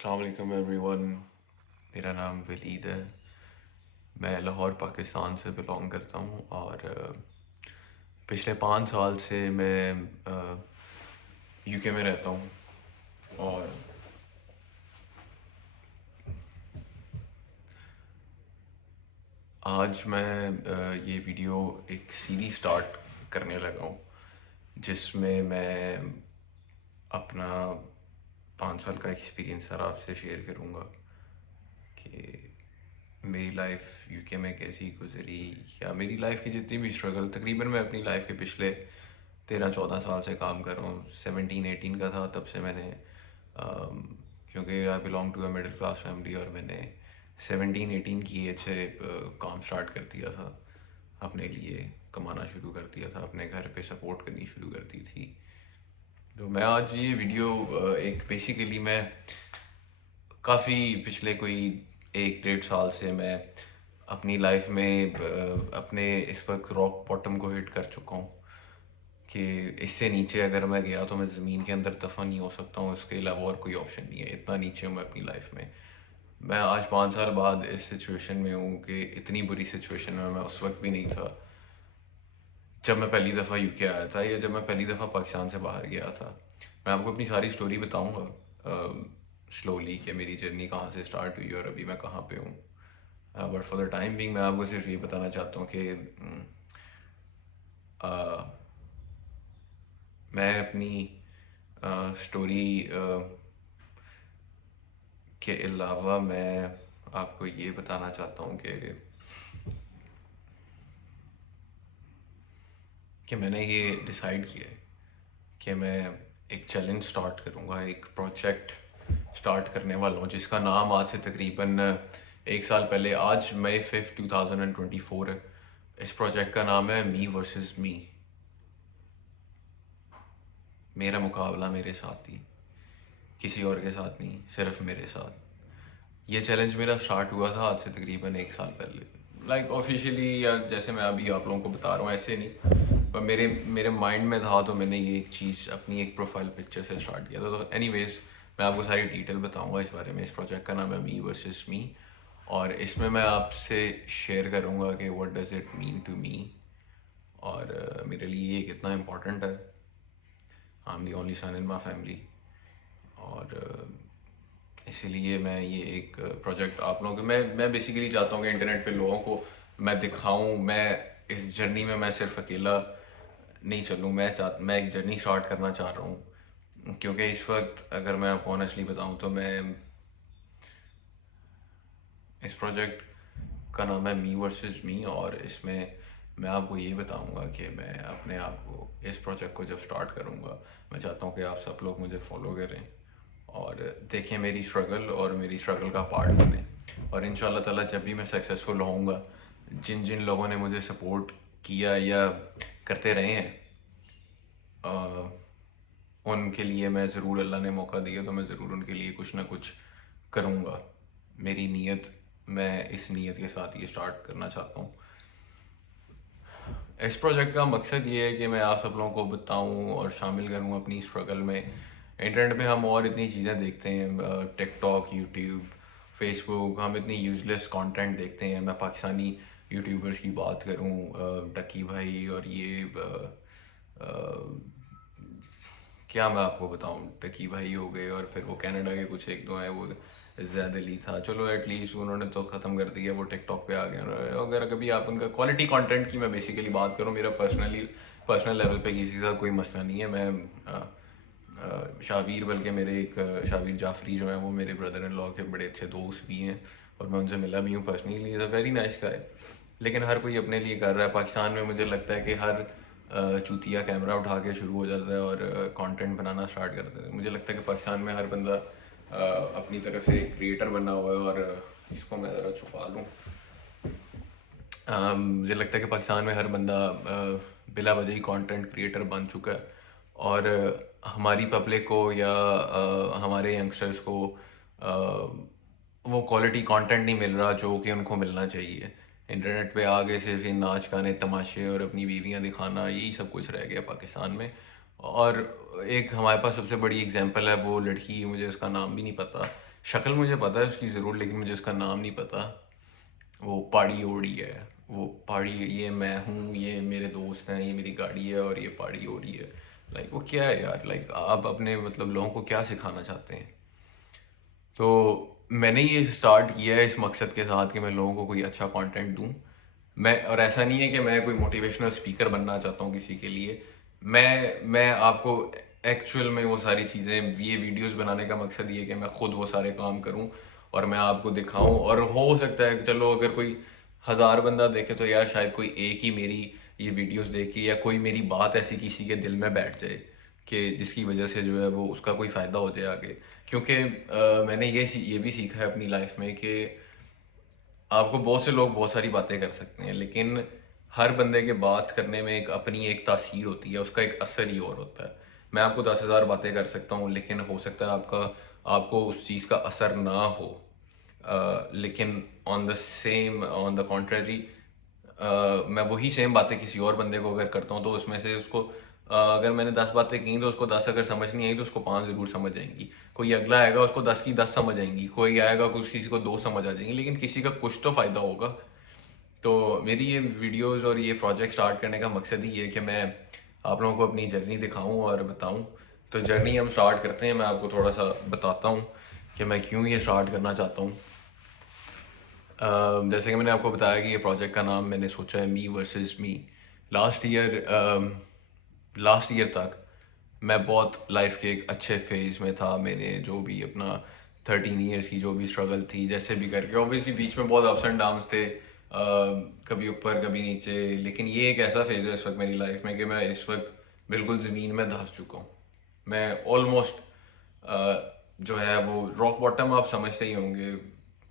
अस्सलाम एवरीवन। मेरा नाम वलीद है। मैं लाहौर पाकिस्तान से बिलोंग करता हूँ और पिछले 5 साल से मैं यूके में रहता हूँ। और आज मैं ये वीडियो एक सीरीज स्टार्ट करने लगा हूँ जिसमें मैं अपना 5 साल का एक्सपीरियंस सर आपसे शेयर करूँगा कि मेरी लाइफ यूके में कैसी गुजरी, या मेरी लाइफ की जितनी भी स्ट्रगल, तकरीबन मैं अपनी लाइफ के पिछले 13-14 साल से काम कर रहा हूँ। 17-18 का था तब से मैंने क्योंकि I belong to a middle class family, और मैंने 17-18 की एज से काम स्टार्ट कर दिया था। अपने लिए कमाना शुरू कर दिया था, अपने घर पे सपोर्ट करनी शुरू कर दी थी। तो मैं आज ये वीडियो एक बेसिकली मैं काफ़ी पिछले कोई 1-1.5 साल से मैं अपनी लाइफ में अपने इस वक्त रॉक बॉटम को हिट कर चुका हूँ कि इससे नीचे अगर मैं गया तो मैं ज़मीन के अंदर दफन नहीं हो सकता हूँ। इसके अलावा और कोई ऑप्शन नहीं है। इतना नीचे हूँ मैं अपनी लाइफ में। मैं आज 5 साल बाद इस सिचुएशन में हूँ कि इतनी बुरी सिचुएशन में मैं उस वक्त भी नहीं था जब मैं पहली दफ़ा यूके आया था, या जब मैं पहली दफ़ा पाकिस्तान से बाहर गया था। मैं आपको अपनी सारी स्टोरी बताऊँगा स्लोली कि मेरी जर्नी कहाँ से स्टार्ट हुई और अभी मैं कहाँ पे हूँ। But for the time being मैं आपको सिर्फ ये बताना चाहता हूँ कि मैं अपनी स्टोरी के अलावा मैं आपको ये बताना चाहता हूँ कि मैंने ये डिसाइड किया है कि मैं एक चैलेंज स्टार्ट करूँगा, एक प्रोजेक्ट स्टार्ट करने वाला हूँ जिसका नाम आज से तकरीबन 1 साल पहले, आज मई 5 2024 है। इस प्रोजेक्ट का नाम है मी वर्सेस मी। मेरा मुकाबला मेरे साथ ही, किसी और के साथ नहीं, सिर्फ मेरे साथ। ये चैलेंज मेरा स्टार्ट हुआ था आज से तकरीबन 1 साल पहले, लाइक ऑफिशियली, या जैसे मैं अभी आप लोगों को बता रहा हूँ ऐसे नहीं, पर मेरे मेरे माइंड में था तो मैंने ये एक चीज़ अपनी एक प्रोफाइल पिक्चर से स्टार्ट किया था। तो एनीवेज मैं आपको सारी डिटेल बताऊंगा इस बारे में। इस प्रोजेक्ट का नाम है मी वर्सेस मी, और इसमें मैं आपसे शेयर करूंगा कि what does it mean to me, और मेरे लिए ये कितना इम्पोर्टेंट है। I am the only son in my family, और इसीलिए मैं ये एक प्रोजेक्ट आप लोगों को मैं बेसिकली चाहता हूँ कि इंटरनेट पे लोगों को मैं दिखाऊं। मैं इस जर्नी में मैं सिर्फ अकेला नहीं चलूँ। मैं एक जर्नी स्टार्ट करना चाह रहा हूँ, क्योंकि इस वक्त अगर मैं आपको ऑनेस्टली बताऊँ तो मैं इस प्रोजेक्ट का नाम है मी वर्सेस मी, और इसमें मैं आपको ये बताऊंगा कि मैं अपने आप को, इस प्रोजेक्ट को जब स्टार्ट करूंगा, मैं चाहता हूँ कि आप सब लोग मुझे फॉलो करें और देखें मेरी स्ट्रगल, और मेरी स्ट्रगल का पार्ट बने। और इंशाल्लाह ताला जब भी मैं सक्सेसफुल होऊंगा, जिन जिन लोगों ने मुझे सपोर्ट किया या करते रहे हैं, उनके लिए मैं ज़रूर, अल्लाह ने मौका दिया तो मैं ज़रूर उनके लिए कुछ ना कुछ करूँगा। मेरी नीयत, मैं इस नीयत के साथ ये स्टार्ट करना चाहता हूँ। इस प्रोजेक्ट का मकसद ये है कि मैं आप सब लोगों को बताऊँ और शामिल करूँ अपनी स्ट्रगल में। इंटरनेट पे हम और इतनी चीज़ें देखते हैं, टिकटॉक, यूट्यूब, फेसबुक, हम इतनी यूज़लेस कंटेंट देखते हैं। मैं पाकिस्तानी यूट्यूबर्स की बात करूँ, डक्की भाई, और ये क्या मैं आपको बताऊं, टकी भाई हो गए, और फिर वो कनाडा के कुछ एक दो हैं, वो जैद अली था, चलो एटलीस्ट उन्होंने तो ख़त्म कर दिया, वो टिकटॉक पे आ गए। अगर कभी आप उनका क्वालिटी कंटेंट की मैं बेसिकली बात करूं, मेरा पर्सनल लेवल पे किसी का कोई मसला नहीं है। मैं शाबीर, बल्कि मेरे एक शाबीर जाफरी जो हैं, वो मेरे ब्रदर इन लॉ के बड़े अच्छे दोस्त भी हैं, और मैं उनसे मिला भी हूँ personally. Is a very nice guy. लेकिन हर कोई अपने लिए कर रहा है। पाकिस्तान में मुझे लगता है कि हर चूतिया कैमरा उठा के शुरू हो जाता है और कंटेंट बनाना स्टार्ट कर देता है। मुझे लगता है कि पाकिस्तान में हर बंदा अपनी तरफ से क्रिएटर बना हुआ है, और इसको मैं ज़रा छुपा लूँ। मुझे लगता है कि पाकिस्तान में हर बंदा बिला वजह ही कंटेंट क्रिएटर बन चुका है, और हमारी पब्लिक को या हमारे यंगस्टर्स को वो क्वालिटी कंटेंट नहीं मिल रहा जो कि उनको मिलना चाहिए। इंटरनेट पे आगे सिर्फ ये नाच गाने तमाशे और अपनी बीवियाँ दिखाना, यही सब कुछ रह गया पाकिस्तान में। और एक हमारे पास सबसे बड़ी एग्जांपल है, वो लड़की, मुझे उसका नाम भी नहीं पता, शक्ल मुझे पता है उसकी ज़रूर, लेकिन मुझे उसका नाम नहीं पता। वो पहाड़ी ओड़ी है, वो पहाड़ी, ये मैं हूँ, ये मेरे दोस्त हैं, ये मेरी गाड़ी है और ये पहाड़ी ओड़ी है। लाइक वो क्या है यार, लाइक आप अपने मतलब लोगों को क्या सिखाना चाहते हैं? तो मैंने ये स्टार्ट किया है इस मकसद के साथ कि मैं लोगों को कोई अच्छा कंटेंट दूं। मैं, और ऐसा नहीं है कि मैं कोई मोटिवेशनल स्पीकर बनना चाहता हूँ किसी के लिए। मैं आपको एक्चुअल में वो सारी चीज़ें, ये वीडियोस बनाने का मकसद ये है कि मैं खुद वो सारे काम करूँ और मैं आपको दिखाऊं। और हो सकता है कि चलो अगर कोई 1000 बंदा देखे तो यार शायद कोई एक ही मेरी ये वीडियोस देख के, या कोई मेरी बात ऐसी किसी के दिल में बैठ जाए कि जिसकी वजह से जो है वो उसका कोई फ़ायदा हो जाए आगे। क्योंकि मैंने ये भी सीखा है अपनी लाइफ में कि आपको बहुत से लोग बहुत सारी बातें कर सकते हैं, लेकिन हर बंदे के बात करने में एक अपनी एक तासीर होती है, उसका एक असर ही और होता है। मैं आपको 10,000 बातें कर सकता हूँ, लेकिन हो सकता है आपको उस चीज़ का असर ना हो। लेकिन ऑन द कॉन्ट्रेरी, मैं वही सेम बातें किसी और बंदे को अगर करता हूँ तो उसमें से उसको, अगर मैंने 10 बातें की तो उसको 10 अगर समझ नहीं आई तो उसको 5 ज़रूर समझ आएंगी। कोई अगला आएगा उसको 10 की 10 समझ आएंगी, कोई आएगा किसी को 2 समझ आ जाएंगी, लेकिन किसी का कुछ तो फ़ायदा होगा। तो मेरी ये वीडियोस और ये प्रोजेक्ट स्टार्ट करने का मकसद ही ये है कि मैं आप लोगों को अपनी जर्नी दिखाऊं और बताऊं। तो जर्नी हम स्टार्ट करते हैं, मैं आपको थोड़ा सा बताता हूं कि मैं क्यों ये स्टार्ट करना चाहता हूं। जैसे कि मैंने आपको बताया कि ये प्रोजेक्ट का नाम मैंने सोचा है मी वर्सेस मी। लास्ट ईयर लास्ट ईयर तक मैं बहुत लाइफ के एक अच्छे फेज में था। मैंने जो भी अपना 13 ईयर्स की जो भी स्ट्रगल थी जैसे भी करके, ऑब्वियसली बीच में बहुत अप्स एंड डाउन्स थे, कभी ऊपर कभी नीचे, लेकिन ये एक ऐसा फेज है इस वक्त मेरी लाइफ में कि मैं इस वक्त बिल्कुल ज़मीन में धंस चुका हूँ। मैं ऑलमोस्ट जो है वो रॉक बॉटम, आप समझते ही होंगे,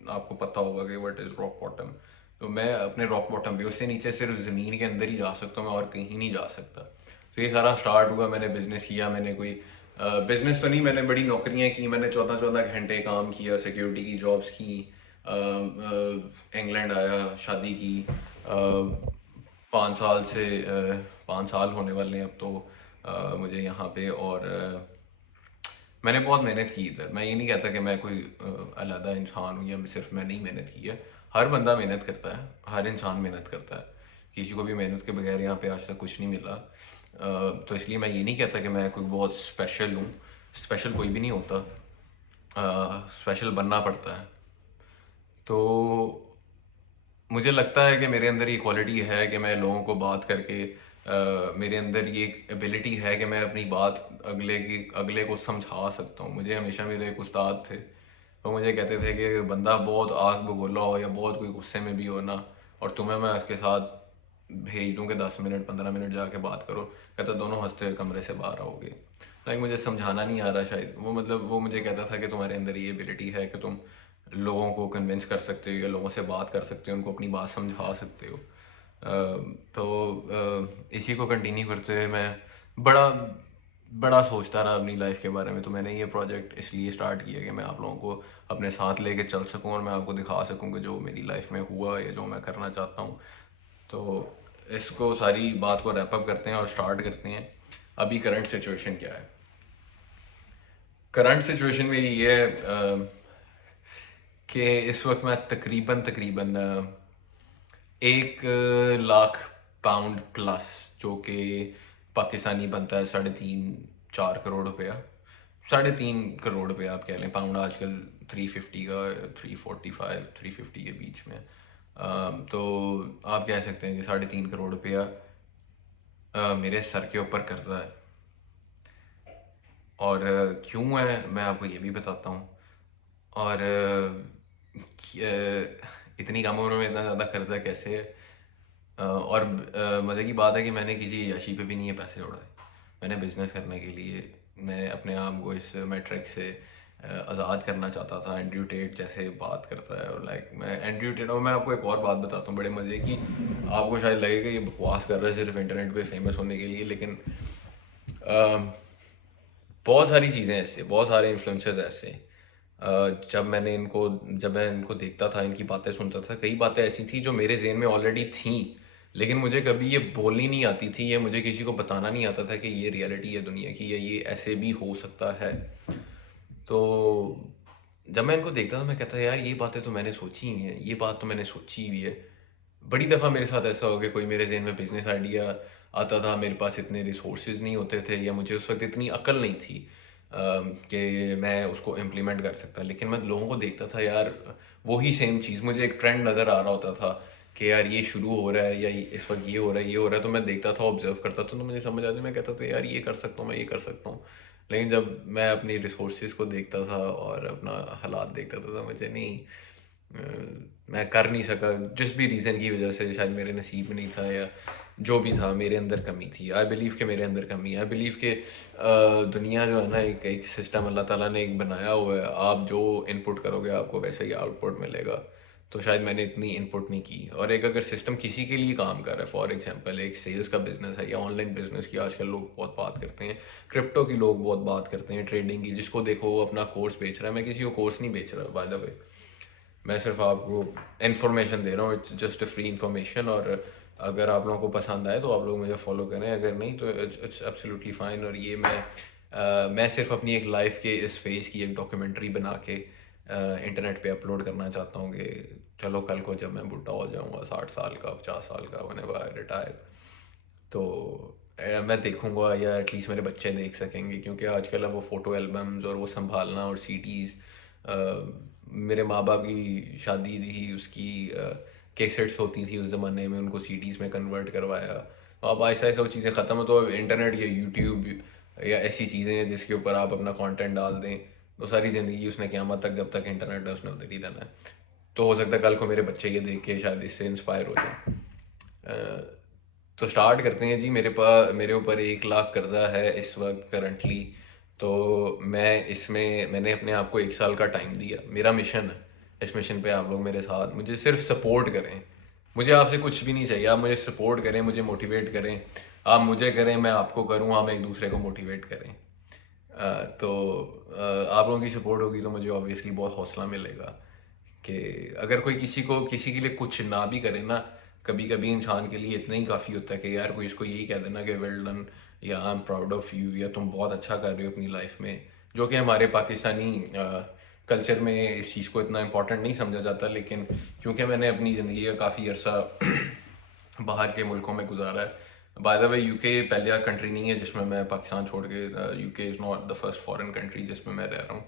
आपको पता होगा कि व्हाट इज़ रॉक बॉटम। तो मैं अपने रॉक बॉटम पे, उससे नीचे सिर्फ ज़मीन के अंदर ही जा सकता हूँ, मैं और कहीं नहीं जा सकता। तो ये सारा स्टार्ट हुआ, मैंने बिज़नेस किया, मैंने कोई बिज़नेस तो नहीं, मैंने बड़ी नौकरियाँ की, मैंने 14-14 घंटे काम किया, सिक्योरिटी की जॉब्स की, इंग्लैंड आया, शादी की, 5 साल से 5 साल होने वाले हैं अब तो मुझे यहाँ पे। और मैंने बहुत मेहनत की इधर। मैं ये नहीं कहता कि मैं कोई अलग इंसान हूँ या सिर्फ मैंने ही मेहनत की है। हर बंदा मेहनत करता है, हर इंसान मेहनत करता है, किसी को भी मेहनत के बगैर यहाँ पे आज तक कुछ नहीं मिला। तो इसलिए मैं ये नहीं कहता कि मैं कोई बहुत स्पेशल हूँ। स्पेशल कोई भी नहीं होता, स्पेशल बनना पड़ता है। तो मुझे लगता है कि मेरे अंदर ये क्वालिटी है कि मैं लोगों को बात करके, मेरे अंदर ये एबिलिटी है कि मैं अपनी बात अगले को समझा सकता हूँ। मुझे हमेशा मेरे एक उस्ताद थे, वो मुझे कहते थे कि अगर बंदा बहुत आग बगोला हो या बहुत कोई गुस्से में भी हो ना, और तुम्हें मैं उसके साथ भेज दूँ कि 10 मिनट 15 मिनट जाके बात करो, कहता दोनों हंसते हुए कमरे से बाहर आओगे। लाइक मुझे समझाना नहीं आ रहा शायद, वो मतलब वो मुझे कहता था कि तुम्हारे अंदर ये एबिलिटी है कि तुम लोगों को कन्विंस कर सकते हो या लोगों से बात कर सकते हो, उनको अपनी बात समझा सकते हो। इसी को कंटिन्यू करते हुए मैं बड़ा बड़ा सोचता रहा अपनी लाइफ के बारे में। तो मैंने ये प्रोजेक्ट इसलिए स्टार्ट किया कि मैं आप लोगों को अपने साथ लेके चल सकूं और मैं आपको दिखा सकूं कि जो मेरी लाइफ में हुआ या जो मैं करना चाहता हूं। तो इसको सारी बात को रैप अप करते हैं और स्टार्ट करते हैं। अभी करंट सिचुएशन क्या है? करंट सिचुएशन मेरी ये है कि इस वक्त मैं तकरीबन तकरीबन 1 लाख पाउंड प्लस, जो कि पाकिस्तानी बनता है 3.5-4 करोड़ रुपया। 3.5 करोड़ रुपया आप कह लें, पाउंड आजकल 350 का, 345-350 के बीच में। तो आप कह सकते हैं कि 3.5 करोड़ रुपया मेरे सर के ऊपर कर्जा है। और क्यों है मैं आपको ये भी बताता हूँ। और इतनी कम उम्र में इतना ज़्यादा कर्जा कैसे है? और मज़े की बात है कि मैंने किसी याशी पे भी नहीं ये पैसे उड़ाए। मैंने बिज़नेस करने के लिए, मैं अपने आप को इस मैट्रिक से आज़ाद करना चाहता था। एंड्रयू टेट जैसे बात करता है, और लाइक मैं एंड्रयू टेट, और मैं आपको एक और बात बताता हूँ बड़े मज़े की, आपको शायद लगेगा ये बकवास कर रहा है सिर्फ इंटरनेट पे फेमस होने के लिए, लेकिन बहुत सारी चीज़ें ऐसे, बहुत सारे इन्फ्लुएंसर्स ऐसे, जब मैं इनको देखता था, इनकी बातें सुनता था, कई बातें ऐसी थी जो मेरे ज़हन में ऑलरेडी थी, लेकिन मुझे कभी ये बोलनी नहीं आती थी, ये मुझे किसी को बताना नहीं आता था कि ये रियलिटी है दुनिया की, या ये ऐसे भी हो सकता है। तो जब मैं इनको देखता था मैं कहता यार ये बातें तो मैंने सोची ही हैं, ये बात तो मैंने सोची हुई है। बड़ी दफ़ा मेरे साथ ऐसा हो गया, कोई मेरे ज़हन में बिज़नेस आइडिया आता था, मेरे पास इतने रिसोर्सेज नहीं होते थे या मुझे उस वक्त इतनी अकल नहीं थी कि मैं उसको इम्प्लीमेंट कर सकता। लेकिन मैं लोगों को देखता था यार, वही सेम चीज़ मुझे एक ट्रेंड नज़र आ रहा होता था कि यार ये शुरू हो रहा है या इस वक्त ये हो रहा है, ये हो रहा है, तो मैं देखता था, ऑब्जर्व करता था, तो मुझे समझ आती, मैं कहता था यार ये कर सकता हूँ, मैं ये कर सकता हूँ। लेकिन जब मैं अपनी रिसोर्सेज को देखता था और अपना हालात देखता था तो मुझे नहीं, मैं कर नहीं सका, जिस भी रीज़न की वजह से, शायद मेरे नसीब में नहीं था या जो भी था, मेरे अंदर कमी थी। आई बिलीव कि मेरे अंदर कमी है। आई बिलीव कि दुनिया जो है ना, एक सिस्टम अल्लाह ताला ने एक बनाया हुआ है, आप जो इनपुट करोगे आपको वैसे ही आउटपुट मिलेगा। तो शायद मैंने इतनी इनपुट नहीं की। और एक अगर सिस्टम किसी के लिए काम कर रहा है, फॉर एग्जांपल एक सेल्स का बिजनेस है या ऑनलाइन बिजनेस की आजकल लोग बहुत बात करते हैं, क्रिप्टो की लोग बहुत बात करते हैं, ट्रेडिंग की, जिसको देखो वो अपना कोर्स बेच रहा है। मैं किसी को कोर्स नहीं बेच रहा बाय द वे, मैं सिर्फ आपको इन्फॉर्मेशन दे रहा हूँ, it's just a free information. और अगर आप लोगों को पसंद आए तो आप लोग मुझे फॉलो करें, अगर नहीं तो इट्स एब्सोल्युटली फाइन। और ये मैं सिर्फ अपनी एक लाइफ के इस फेज़ की एक डॉक्यूमेंट्री बना के इंटरनेट पे अपलोड करना चाहता हूँ कि चलो कल को जब मैं बुढ़ा हो जाऊँगा, 60 साल का, 50 साल का, व्हेनेवर आई रिटायर, तो मैं देखूँगा या एटलीस्ट मेरे बच्चे देख सकेंगे। क्योंकि आजकल अब वो फ़ोटो एल्बम्स और वो संभालना और सीडीज़, मेरे माँ बाप की शादी थी, उसकी कैसेट्स होती थी उस ज़माने में, उनको सीडीज़ में कन्वर्ट करवाया। तो अब ऐसा ऐसा वो चीज़ें ख़त्म हो, तो अब इंटरनेट या यूट्यूब या ऐसी चीज़ें हैं जिसके ऊपर आप अपना कंटेंट डाल दें तो सारी ज़िंदगी उसने क़यामत तक, जब तक इंटरनेट है उसने उधर ही रहना है। तो हो सकता है कल को मेरे बच्चे ये देख के शायद इससे इंस्पायर हो जाए। तो स्टार्ट करते हैं जी। मेरे ऊपर 1 लाख कर्जा है इस वक्त करंटली। तो मैंने अपने आप को 1 साल का टाइम दिया, मेरा मिशन है, इस मिशन पे आप लोग मेरे साथ, मुझे सिर्फ सपोर्ट करें। मुझे आपसे कुछ भी नहीं चाहिए, आप मुझे सपोर्ट करें, मुझे मोटिवेट करें, आप मुझे करें, मैं आपको करूँ, हम एक दूसरे को मोटिवेट करें। तो आप लोगों की सपोर्ट होगी तो मुझे ऑब्वियसली बहुत हौसला मिलेगा कि अगर कोई किसी के लिए कुछ ना भी करे ना, कभी कभी इंसान के लिए इतना ही काफ़ी होता है कि यार कोई इसको यही कह देना कि वेल डन, या I am proud of you, या तुम बहुत अच्छा कर रहे हो अपनी लाइफ में। जो कि हमारे पाकिस्तानी कल्चर में इस चीज़ को इतना इम्पोर्टेंट नहीं समझा जाता, लेकिन क्योंकि मैंने अपनी ज़िंदगी का काफ़ी अरसा बाहर के मुल्कों में गुजारा है। बाय द वे यूके पहले कंट्री नहीं है जिसमें मैं पाकिस्तान छोड़ के, UK is not the first foreign country जिसमें मैं रह रहा हूँ।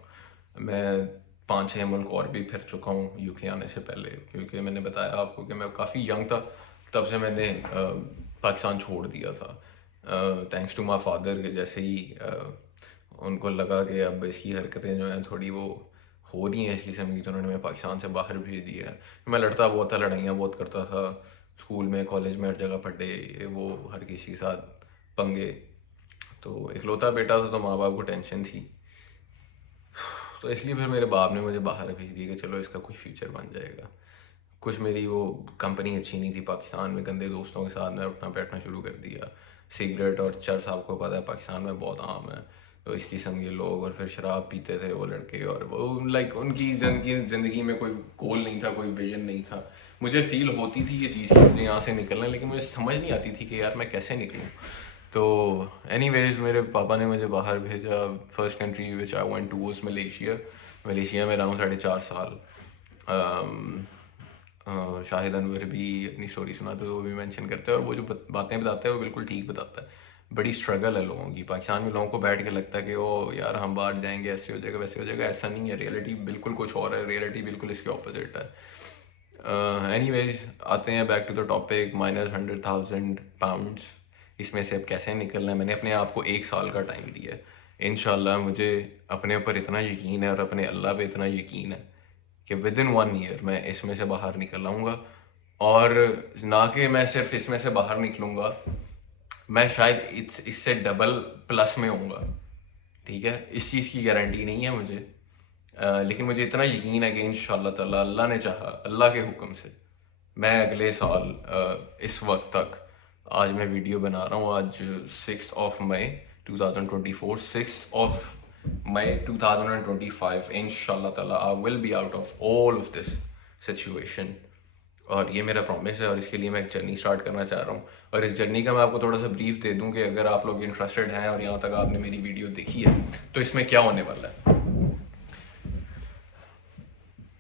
मैं 5-6 मुल्क और भी फिर चुका हूँ यूके आने से पहले, क्योंकि मैंने बताया आपको कि मैं काफ़ी यंग था तब से मैंने पाकिस्तान छोड़ दिया था, थैंक्स टू माई फादर के। जैसे ही उनको लगा कि अब इसकी हरकतें जो हैं थोड़ी वो हो रही हैं इस किस्म की, तो उन्होंने मैं पाकिस्तान से बाहर भेज दिया है। मैं लड़ता बहुत था, लड़ाइयाँ बहुत करता था, स्कूल में कॉलेज में हर जगह पढ़े, वो हर किसी के साथ पंगे। तो इकलौता बेटा था तो माँ बाप को टेंशन थी, तो इसलिए फिर मेरे बाप ने मुझे बाहर भेज दिया कि चलो इसका कोई फ्यूचर बन जाएगा। कुछ मेरी वो कंपनी अच्छी नहीं थी पाकिस्तान में, गंदे दोस्तों के साथ मैं उठना बैठना शुरू कर दिया। सिगरेट और चरस आपको पता है पाकिस्तान में बहुत आम है, तो इस किस्म के लोग, और फिर शराब पीते थे वो लड़के, और वो लाइक उनकी ज़िंदगी में कोई गोल नहीं था, कोई विजन नहीं था। मुझे फील होती थी ये चीज़ कि मुझे यहाँ से निकलना है, लेकिन मुझे समझ नहीं आती थी कि यार मैं कैसे निकलूँ। तो एनीवेज मेरे पापा ने मुझे बाहर भेजा। First country which I went to was Malaysia. Malaysia में रहा हूँ 4.5 साल। शाहिद अनवर भी अपनी स्टोरी सुनाते तो वो भी मेंशन करते हैं, और वो जो बातें बताते हैं वो बिल्कुल ठीक बताता है। बड़ी स्ट्रगल है लोगों की। पाकिस्तान में लोगों को बैठ के लगता है कि ओ यार हम बाहर जाएंगे ऐसे हो जाएगा वैसे हो जाएगा, ऐसा नहीं है। रियलिटी बिल्कुल कुछ और है, रियलिटी बिल्कुल इसके ऑपोजिट है। एनीवेज आते हैं back to the topic, -100,000 pounds. इसमें से अब कैसे निकलना है, मैंने अपने आप को 1 साल का टाइम दिया है। इंशाल्लाह मुझे अपने ऊपर इतना यकीन है और अपने अल्लाह पे इतना यकीन है कि विद इन 1 ईयर मैं इसमें से बाहर निकल आऊँगा। और ना कि मैं सिर्फ इसमें से बाहर निकलूँगा, मैं शायद इससे डबल प्लस में होऊंगा। ठीक है, इस चीज़ की गारंटी नहीं है मुझे, लेकिन मुझे इतना यकीन है कि इंशाल्लाह ताला अल्लाह ने चाहा, अल्लाह के हुक्म से मैं अगले साल इस वक्त तक, आज मैं वीडियो बना रहा हूँ, आज 6 मई 2024, 6 मई 2025, इंशाल्लाह ताला I will be out of all of this situation. और ये मेरा प्रॉमिस है, और इसके लिए मैं एक जर्नी स्टार्ट करना चाह रहा हूँ। और इस जर्नी का मैं आपको थोड़ा सा ब्रीफ दे दूँ कि अगर आप लोग इंटरेस्टेड हैं और यहाँ तक आपने मेरी वीडियो देखी है तो इसमें क्या होने वाला है।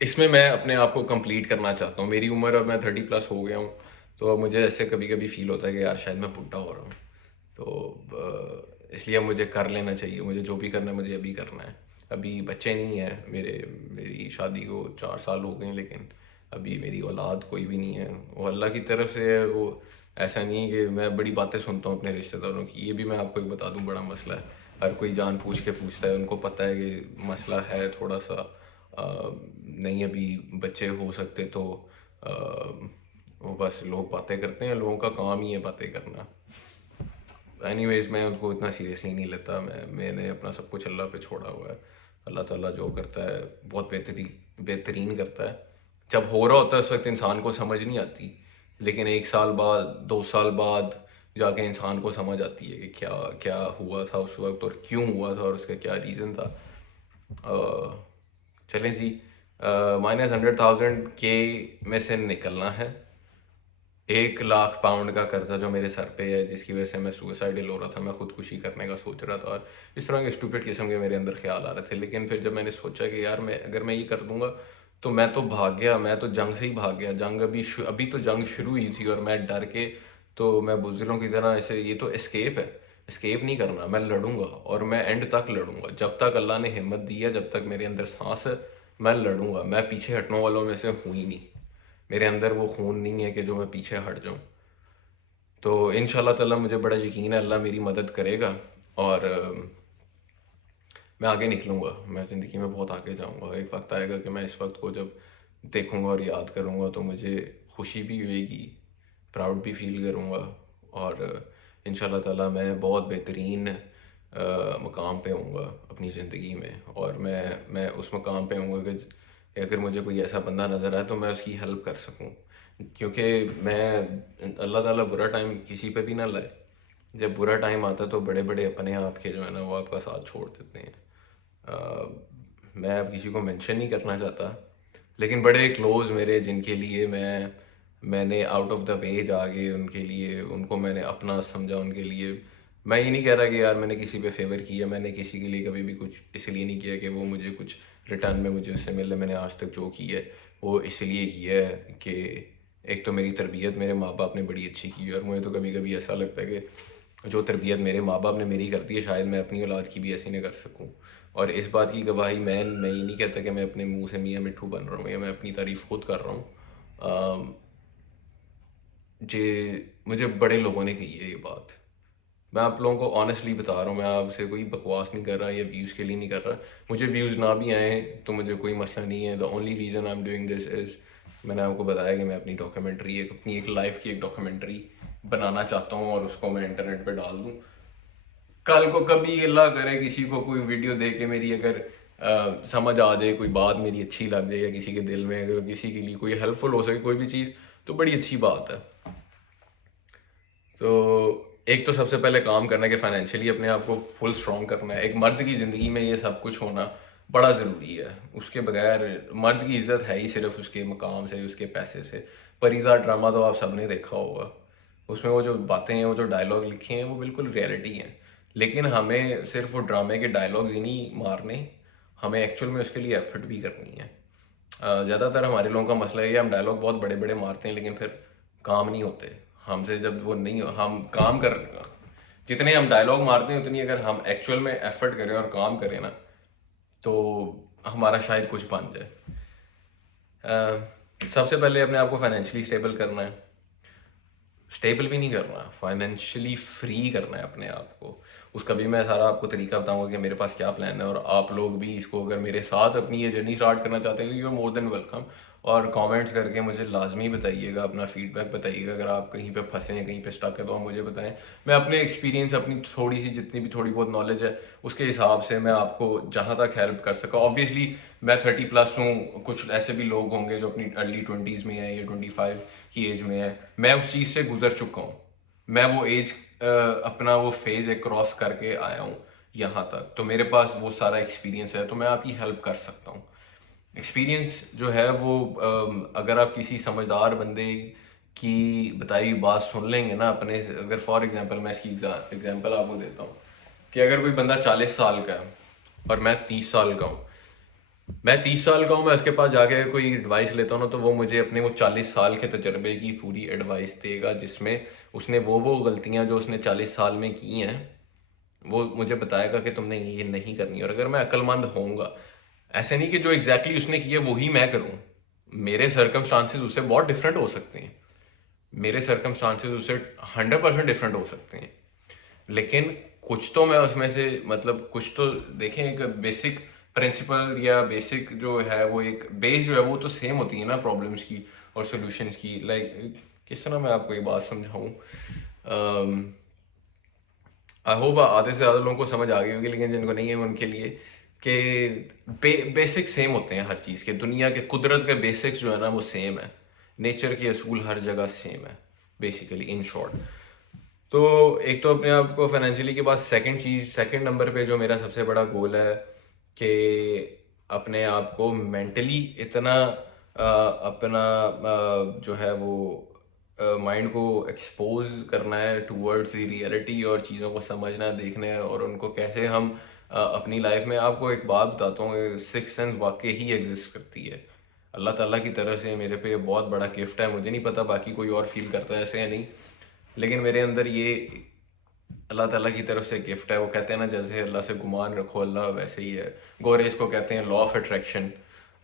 इसमें मैं अपने आप को कंप्लीट करना चाहता हूँ। मेरी उम्र अब मैं 30+ हो गया हूँ, तो अब मुझे ऐसे कभी कभी फील होता है कि यार शायद मैं बुढ़ा हो रहा हूँ। तो इसलिए अब मुझे कर लेना चाहिए, मुझे जो भी करना है मुझे अभी करना है। अभी बच्चे नहीं हैं मेरी शादी को 4 साल हो गए हैं, लेकिन अभी मेरी औलाद कोई भी नहीं है। वो अल्लाह की तरफ से है। वो ऐसा नहीं है कि मैं बड़ी बातें सुनता हूँ अपने रिश्तेदारों की, ये भी मैं आपको एक बता दूँ बड़ा मसला है। हर कोई जान पूछ के पूछता है, उनको पता है कि मसला है थोड़ा सा। नहीं अभी बच्चे हो सकते तो अ, वो बस लोग बातें करते हैं, लोगों का काम ही है बातें करना। एनीवेज मैं उनको इतना सीरियसली नहीं लेता। मैंने अपना सब कुछ अल्लाह पे छोड़ा हुआ है। अल्लाह ताला जो करता है बहुत बेहतरीन करता है। जब हो रहा होता है उस वक्त इंसान को समझ नहीं आती, लेकिन 1 साल बाद 2 साल बाद जाके इंसान को समझ आती है कि क्या क्या हुआ था उस वक्त और क्यों हुआ था और उसका क्या रीज़न था। चलें जी, -100,000 के में से निकलना है। 1 लाख पाउंड का कर्जा जो मेरे सर पे है, जिसकी वजह से मैं सुसाइडल हो रहा था, मैं खुदकुशी करने का सोच रहा था और इस तरह के स्टूपिड किस्म के मेरे अंदर ख्याल आ रहे थे। लेकिन फिर जब मैंने सोचा कि यार अगर मैं ये कर दूंगा तो मैं तो भाग गया, मैं तो जंग से ही भाग गया। जंग अभी तो जंग शुरू हुई थी और मैं डर के, तो मैं बुजुर्गों की तरह ऐसे, ये तो एस्केप है, एस्केप नहीं करना। मैं लड़ूंगा और मैं एंड तक लड़ूंगा, जब तक अल्लाह ने हिम्मत दी है, जब तक मेरे अंदर सांस है मैं लड़ूंगा। मैं पीछे हटने वालों में से हूँ ही नहीं। मेरे अंदर वो खून नहीं है कि जो मैं पीछे हट जाऊं। तो इंशाल्लाह ताला मुझे बड़ा यकीन है अल्लाह मेरी मदद करेगा और मैं आगे निकलूँगा। मैं ज़िंदगी में बहुत आगे जाऊँगा। एक वक्त आएगा कि मैं इस वक्त को जब देखूँगा और याद करूँगा तो मुझे खुशी भी होएगी, प्राउड भी फील करूँगा। और इंशाल्लाह ताला मैं बहुत बेहतरीन मकाम पे होऊंगा अपनी ज़िंदगी में। और मैं उस मकाम पे होऊंगा कि अगर मुझे कोई ऐसा बंदा नज़र आए तो मैं उसकी हेल्प कर सकूं। क्योंकि मैं, अल्लाह ताला बुरा टाइम किसी पे भी ना लाए। जब बुरा टाइम आता तो बड़े बड़े अपने आप के जो है ना वो आपका साथ छोड़ देते हैं। मैं अब किसी को मेंशन नहीं करना चाहता, लेकिन बड़े क्लोज मेरे जिनके लिए मैंने आउट ऑफ द वे जाके उनके लिए, उनको मैंने अपना समझा। उनके लिए मैं ये नहीं कह रहा कि यार मैंने किसी पे फेवर किया, मैंने किसी के लिए कभी भी कुछ इसलिए नहीं किया कि वो मुझे कुछ रिटर्न में मुझे उससे मिले। मैंने आज तक जो किया है वो इसलिए किया है कि एक तो मेरी तरबियत मेरे माँ बाप ने बड़ी अच्छी की है, और मुझे तो कभी कभी ऐसा लगता है कि जो तरबियत मेरे माँ बाप ने मेरी कर दी है शायद मैं अपनी औलाद की भी ऐसी नहीं कर सकूँ। और इस बात की गवाही मैं ये नहीं कहता कि मैं अपने मुंह से मियाँ मिट्ठू बन रहा हूँ या मैं अपनी तारीफ़ खुद कर रहा हूँ। जे मुझे बड़े लोगों ने कही है ये बात। मैं आप लोगों को ऑनेस्टली बता रहा हूँ, मैं आपसे कोई बकवास नहीं कर रहा या व्यूज़ के लिए नहीं कर रहा। मुझे व्यूज़ ना भी आए तो मुझे कोई मसला नहीं है। The only reason I am doing this is, मैंने आपको बताया कि मैं अपनी डॉक्यूमेंट्री, अपनी एक लाइफ की एक डॉक्यूमेंट्री बनाना चाहता हूँ और उसको मैं इंटरनेट पे डाल दूँ। कल को कभी अल्लाह करे किसी को कोई वीडियो देख के मेरी अगर समझ आ जाए, कोई बात मेरी अच्छी लग जाए, या किसी के दिल में अगर किसी के लिए कोई हेल्पफुल हो सके कोई भी चीज़, तो बड़ी अच्छी बात है। तो एक तो सबसे पहले काम करना है कि फाइनेंशियली अपने आप को फुल स्ट्रॉन्ग करना है। एक मर्द की ज़िंदगी में ये सब कुछ होना बड़ा ज़रूरी है। उसके बगैर मर्द की इज़्ज़त है ही सिर्फ उसके मकाम से, उसके पैसे से। परिज़ा ड्रामा तो आप सब ने देखा होगा। उसमें वो जो बातें हैं, वो जो डायलॉग लिखे हैं, वो बिल्कुल रियलिटी हैं। लेकिन हमें सिर्फ वो ड्रामे के डायलॉग्स ही नहीं मारने, हमें एक्चुअल में उसके लिए एफर्ट भी करनी है। ज़्यादातर हमारे लोगों का मसला ये है, हम डायलॉग बहुत बड़े बड़े मारते हैं लेकिन फिर काम नहीं होते हमसे। जब वो नहीं, हम काम कर, जितने हम डायलॉग मारते हैं उतनी अगर हम एक्चुअल में एफर्ट करें और काम करें ना, तो हमारा शायद कुछ बन जाए। सबसे पहले अपने आप को फाइनेंशियली स्टेबल करना है। स्टेबल भी नहीं करना, फाइनेंशियली फ्री करना है अपने आप को। उसका भी मैं सारा आपको तरीका बताऊंगा कि मेरे पास क्या प्लान है। और आप लोग भी इसको अगर मेरे साथ अपनी ये जर्नी स्टार्ट करना चाहते हैं, you are more than welcome. और कमेंट्स करके मुझे लाजमी बताइएगा, अपना फीडबैक बताइएगा। अगर आप कहीं पे फंसे हैं, कहीं पे स्टक है, तो आप मुझे बताएं। मैं अपने एक्सपीरियंस, अपनी थोड़ी सी जितनी भी थोड़ी बहुत नॉलेज है, उसके हिसाब से मैं आपको जहाँ तक हेल्प कर सका। ऑब्वियसली मैं 30+ हूँ, कुछ ऐसे भी लोग होंगे जो अपनी अर्ली 20s में है या 25 की एज में है। मैं उस चीज़ से गुजर चुका हूँ। मैं वो एज, अपना वो फेज एक क्रॉस करके आया हूँ यहाँ तक। तो मेरे पास वो सारा एक्सपीरियंस है, तो मैं आपकी हेल्प कर सकता हूँ। एक्सपीरियंस जो है वो, अगर आप किसी समझदार बंदे की बताई हुई बात सुन लेंगे ना अपने, अगर फॉर एग्जांपल मैं इसकी एग्जांपल आपको देता हूँ कि अगर कोई बंदा 40 साल का है और मैं 30 साल का हूँ, मैं 30 साल का हूँ, मैं उसके पास जाके कोई एडवाइस लेता हूँ ना, तो वो मुझे अपने वो 40 साल के तजर्बे की पूरी एडवाइस देगा, जिसमें उसने वो गलतियाँ जो उसने 40 साल में की हैं वो मुझे बताएगा कि तुमने ये नहीं करनी। और अगर मैं अक्लमंद होऊंगा, ऐसे नहीं कि जो एग्जैक्टली उसने किया वही मैं करूँ। मेरे सर्कमस्टांसेस उससे बहुत डिफरेंट हो सकते हैं, मेरे सर्कमस्टांसेस उससे 100% डिफरेंट हो सकते हैं, लेकिन कुछ तो मैं उसमें से मतलब कुछ तो देखें, एक बेसिक प्रिंसिपल या बेसिक जो है वो एक बेस जो है वो तो सेम होती है ना प्रॉब्लम्स की और सॉल्यूशंस की। लाइक किस तरह मैं आपको ये बात समझाऊं, आई होप आधे से ज़्यादा लोगों को समझ आ गई होगी, लेकिन जिनको नहीं है उनके लिए कि बेसिक सेम होते हैं हर चीज़ के, दुनिया के कुदरत के बेसिक्स जो है ना वो सेम है, नेचर के असूल हर जगह सेम है बेसिकली, इन शॉर्ट। तो एक तो अपने आप को फाइनेंशियली के बाद सेकंड चीज़, सेकंड नंबर पे जो मेरा सबसे बड़ा गोल है कि अपने आप को मेंटली इतना अपना जो है वो माइंड को एक्सपोज करना है टूवर्ड्स द रियलिटी, और चीज़ों को समझना देखना है और उनको कैसे हम अपनी लाइफ में। आपको एक बात बताता हूँ, सिक्स सेंस वाकई ही एग्जिस्ट करती है अल्लाह ताला की तरफ से, मेरे पे बहुत बड़ा गिफ्ट है। मुझे नहीं पता बाकी कोई और फील करता है ऐसे या नहीं, लेकिन मेरे अंदर ये अल्लाह ताला की तरफ से गिफ्ट है। वो कहते हैं ना, जैसे अल्लाह से गुमान रखो अल्लाह वैसे ही है। गोरे इसको कहते हैं लॉ ऑफ अट्रैक्शन।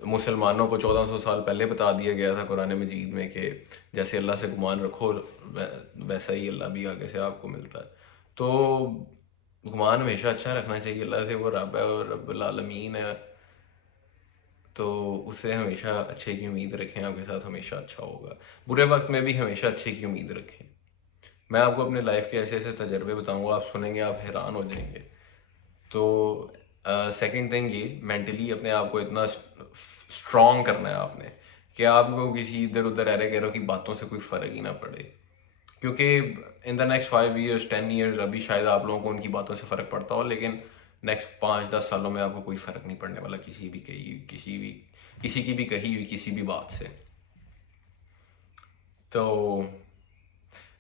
मुसलमानों को 1400 साल पहले बता दिया गया था कुरान मजीद में कि जैसे अल्लाह से गुमान रखो वैसा ही अल्लाह भी आगे से आपको मिलता है। तो गुमान हमेशा अच्छा रखना चाहिए अल्लाह से, वो रब है और रब्बुल आलमीन है, तो उससे हमेशा अच्छे की उम्मीद रखें, आपके साथ हमेशा अच्छा होगा। बुरे वक्त में भी हमेशा अच्छे की उम्मीद रखें। मैं आपको अपने लाइफ के ऐसे ऐसे तजर्बे बताऊंगा, आप सुनेंगे आप हैरान हो जाएंगे। तो सेकंड थिंग ये, मेंटली अपने आप को इतना स्ट्रॉन्ग करना है आपने कि आपको किसी इधर उधर रह रहे गहरों की बातों से कोई फ़र्क ही ना पड़े, क्योंकि in the next 5 years 10 years अभी शायद आप लोगों को उनकी बातों से फ़र्क पड़ता हो, लेकिन नेक्स्ट 5-10 सालों में आपको कोई फ़र्क नहीं पड़ने वाला किसी की भी कही हुई किसी भी बात से। तो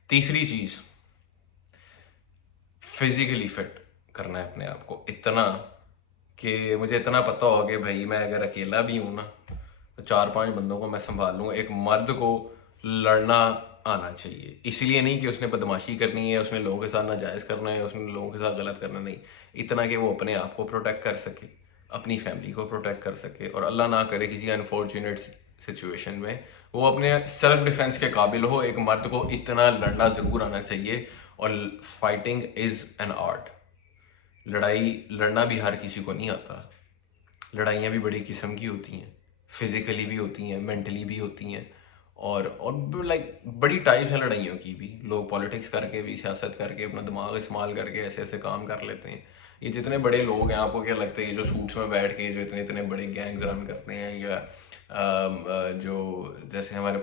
तीसरी चीज़, फिजिकली फिट करना है अपने आप को इतना कि मुझे इतना पता हो कि भाई मैं अगर अकेला भी हूँ ना तो 4-5 बंदों को मैं संभाल लूँ। एक मर्द को लड़ना आना चाहिए, इसलिए नहीं कि उसने बदमाशी करनी है, उसने लोगों के साथ नाजायज़ करना है, उसने लोगों के साथ गलत करना, नहीं, इतना कि वो अपने आप को प्रोटेक्ट कर सके, अपनी फैमिली को प्रोटेक्ट कर सके, और अल्लाह ना करे किसी अनफॉर्चुनेट सिचुएशन में वो अपने सेल्फ डिफेंस के काबिल हो। एक मर्द को इतना लड़ना ज़रूर आना चाहिए। और फाइटिंग इज़ एन आर्ट। लड़ाई लड़ना भी हर किसी को नहीं आता। लड़ाइयाँ भी बड़ी किस्म की होती हैं, फिजिकली भी होती हैं, मेंटली भी होती हैं, और लाइक बड़ी टाइप्स हैं लड़ाइयों की भी। लोग पॉलिटिक्स करके भी, सियासत करके, अपना दिमाग इस्तेमाल करके ऐसे ऐसे काम कर लेते हैं। ये जितने बड़े लोग हैं, आपको क्या लगता है ये जो सूट्स में बैठ के जो इतने इतने बड़े गैंग्स रन करते हैं, या जो जैसे हमारे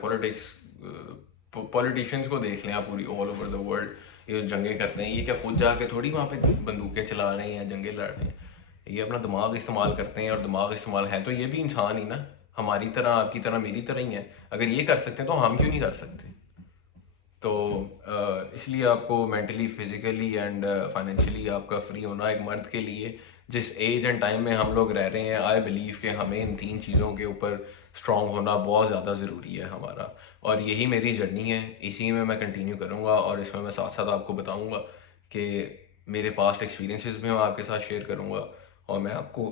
पॉलिटिशियंस को देख लें आप, पूरी ऑल ओवर द वर्ल्ड ये जो जंगें करते हैं, ये क्या खुद जाके थोड़ी वहाँ पे बंदूकें चला रहे हैं या जंगें लड़ रहे हैं, ये अपना दिमाग इस्तेमाल करते हैं। और दिमाग इस्तेमाल है तो ये भी इंसान ही ना, हमारी तरह, आपकी तरह, मेरी तरह ही है। अगर ये कर सकते हैं तो हम क्यों नहीं कर सकते? तो इसलिए आपको मेंटली, फिजिकली एंड फाइनेंशियली आपका फ्री होना एक मर्द के लिए, जिस एज एंड टाइम में हम लोग रह रहे हैं, आई बिलीव कि हमें इन 3 चीज़ों के ऊपर स्ट्रांग होना बहुत ज़्यादा ज़रूरी है हमारा। और यही मेरी जर्नी है, इसी में मैं कंटिन्यू करूँगा, और इसमें मैं साथ साथ आपको बताऊँगा कि मेरे पास्ट एक्सपीरियंसेस भी मैं आपके साथ शेयर करूँगा, और मैं आपको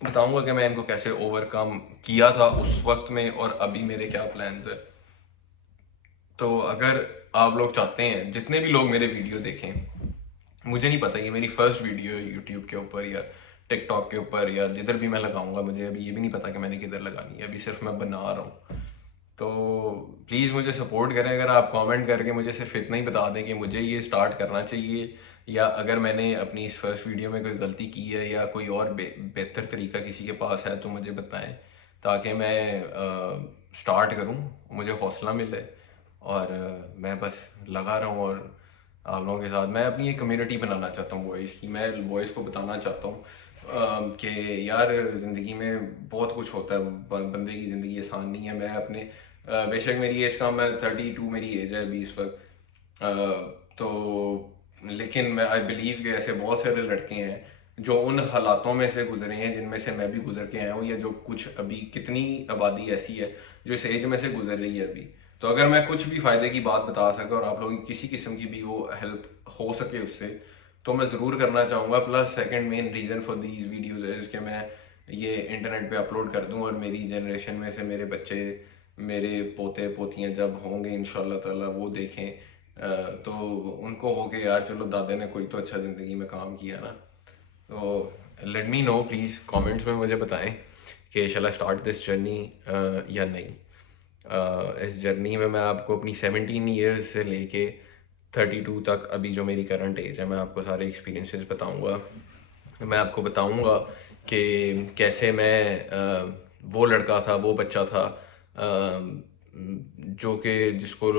बताऊँगा कि मैं इनको कैसे ओवरकम किया था उस वक्त में, और अभी मेरे क्या प्लान्स है। तो अगर आप लोग चाहते हैं, जितने भी लोग मेरे वीडियो देखें, मुझे नहीं पता ये मेरी फर्स्ट वीडियो यूट्यूब के ऊपर या टिकटॉक के ऊपर या जिधर भी मैं लगाऊंगा, मुझे अभी ये भी नहीं पता कि मैंने किधर लगानी है, अभी सिर्फ मैं बना रहा हूँ। तो प्लीज़ मुझे सपोर्ट करें। अगर आप कमेंट करके मुझे सिर्फ इतना ही बता दें कि मुझे ये स्टार्ट करना चाहिए, या अगर मैंने अपनी इस फर्स्ट वीडियो में कोई गलती की है या कोई और बेहतर तरीका किसी के पास है तो मुझे बताएं, ताकि मैं स्टार्ट करूं, मुझे हौसला मिले, और मैं बस लगा रहा हूँ। और आप लोगों के साथ मैं अपनी एक कम्युनिटी बनाना चाहता हूँ वॉइस की। मैं वॉइस को बताना चाहता हूँ कि यार ज़िंदगी में बहुत कुछ होता है, बंदे की ज़िंदगी आसान नहीं है। मैं अपने बेशक मेरी एज का, मैं 32 मेरी एज है अभी इस वक्त, तो लेकिन मैं आई बिलीव कि ऐसे बहुत सारे लड़के हैं जो उन हालातों में से गुजरे हैं जिनमें से मैं भी गुजर के आया हूँ, या जो कुछ अभी कितनी आबादी ऐसी है जो इस एज में से गुजर रही है अभी। तो अगर मैं कुछ भी फ़ायदे की बात बता सका और आप लोगों की किसी किस्म की भी वो हेल्प हो सके उससे, तो मैं ज़रूर करना चाहूँगा। Plus second main reason for these videos is कि मैं ये इंटरनेट पे अपलोड कर दूँ और मेरी जनरेशन में से मेरे बच्चे, मेरे पोते पोतियाँ जब होंगे इंशाल्लाह ताला वो देखें, तो उनको हो के यार चलो दादा ने कोई तो अच्छा ज़िंदगी में काम किया ना। तो let me know please, comments में मुझे बताएं कि शैल आई स्टार्ट दिस जर्नी या नहीं। इस जर्नी में मैं आपको अपनी 17 ईयर्स से लेके 32 तक अभी जो मेरी करंट एज है, मैं आपको सारे एक्सपीरियंसेस बताऊंगा। मैं आपको बताऊंगा कि कैसे मैं वो लड़का था, वो बच्चा था जो कि जिसको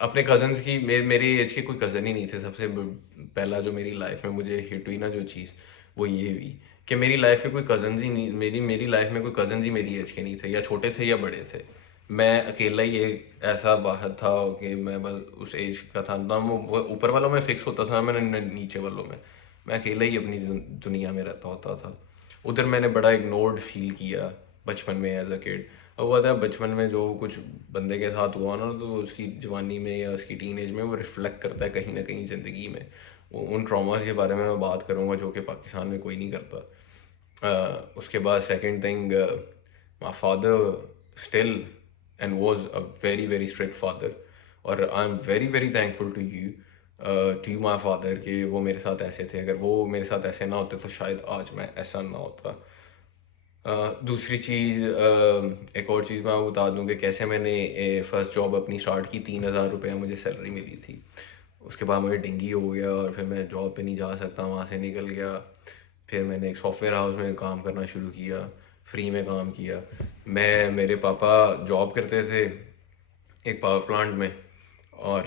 अपने कज़न्स की, मेरी एज के कोई कज़न ही नहीं थे। सबसे पहला जो मेरी लाइफ में मुझे हिट हुई ना जो चीज़, वो ये हुई कि मेरी लाइफ के कोई कज़न्स ही नहीं, मेरी लाइफ में कोई कज़न्स ही मेरी एज के नहीं थे, या छोटे थे या बड़े थे। मैं अकेला ही एक ऐसा वाहद था कि मैं बस उस एज का था ना। वो ऊपर वालों में फिक्स होता था, मैंने नीचे वालों में, मैं अकेला ही अपनी दुनिया में रहता होता था। उधर मैंने बड़ा इग्नोर्ड फील किया बचपन में एज अ किड। अब हुआ था बचपन में जो कुछ बंदे के साथ हुआ ना, तो उसकी जवानी में या उसकी टीनेज में वो रिफ्लेक्ट करता है कहीं ना कहीं ज़िंदगी में। उन ट्रॉमास के बारे में मैं बात करूँगा जो कि पाकिस्तान में कोई नहीं करता। उसके बाद second thing, my father still and was a very very strict father, और I am very very thankful to you my father कि वो मेरे साथ ऐसे थे। अगर वो मेरे साथ ऐसे ना होते तो शायद आज मैं ऐसा ना होता। दूसरी चीज़, एक और चीज़ मैं आपको बता दूं कि कैसे मैंने फ़र्स्ट जॉब अपनी स्टार्ट की। 3,000 रुपये मुझे सैलरी मिली थी। उसके बाद मुझे डेंगू हो गया और फिर मैं जॉब पे नहीं जा सकता, वहाँ से निकल गया। फिर मैंने एक सॉफ्टवेयर हाउस में काम करना शुरू किया, फ्री में काम किया। मेरे पापा जॉब करते थे एक पावर प्लांट में, और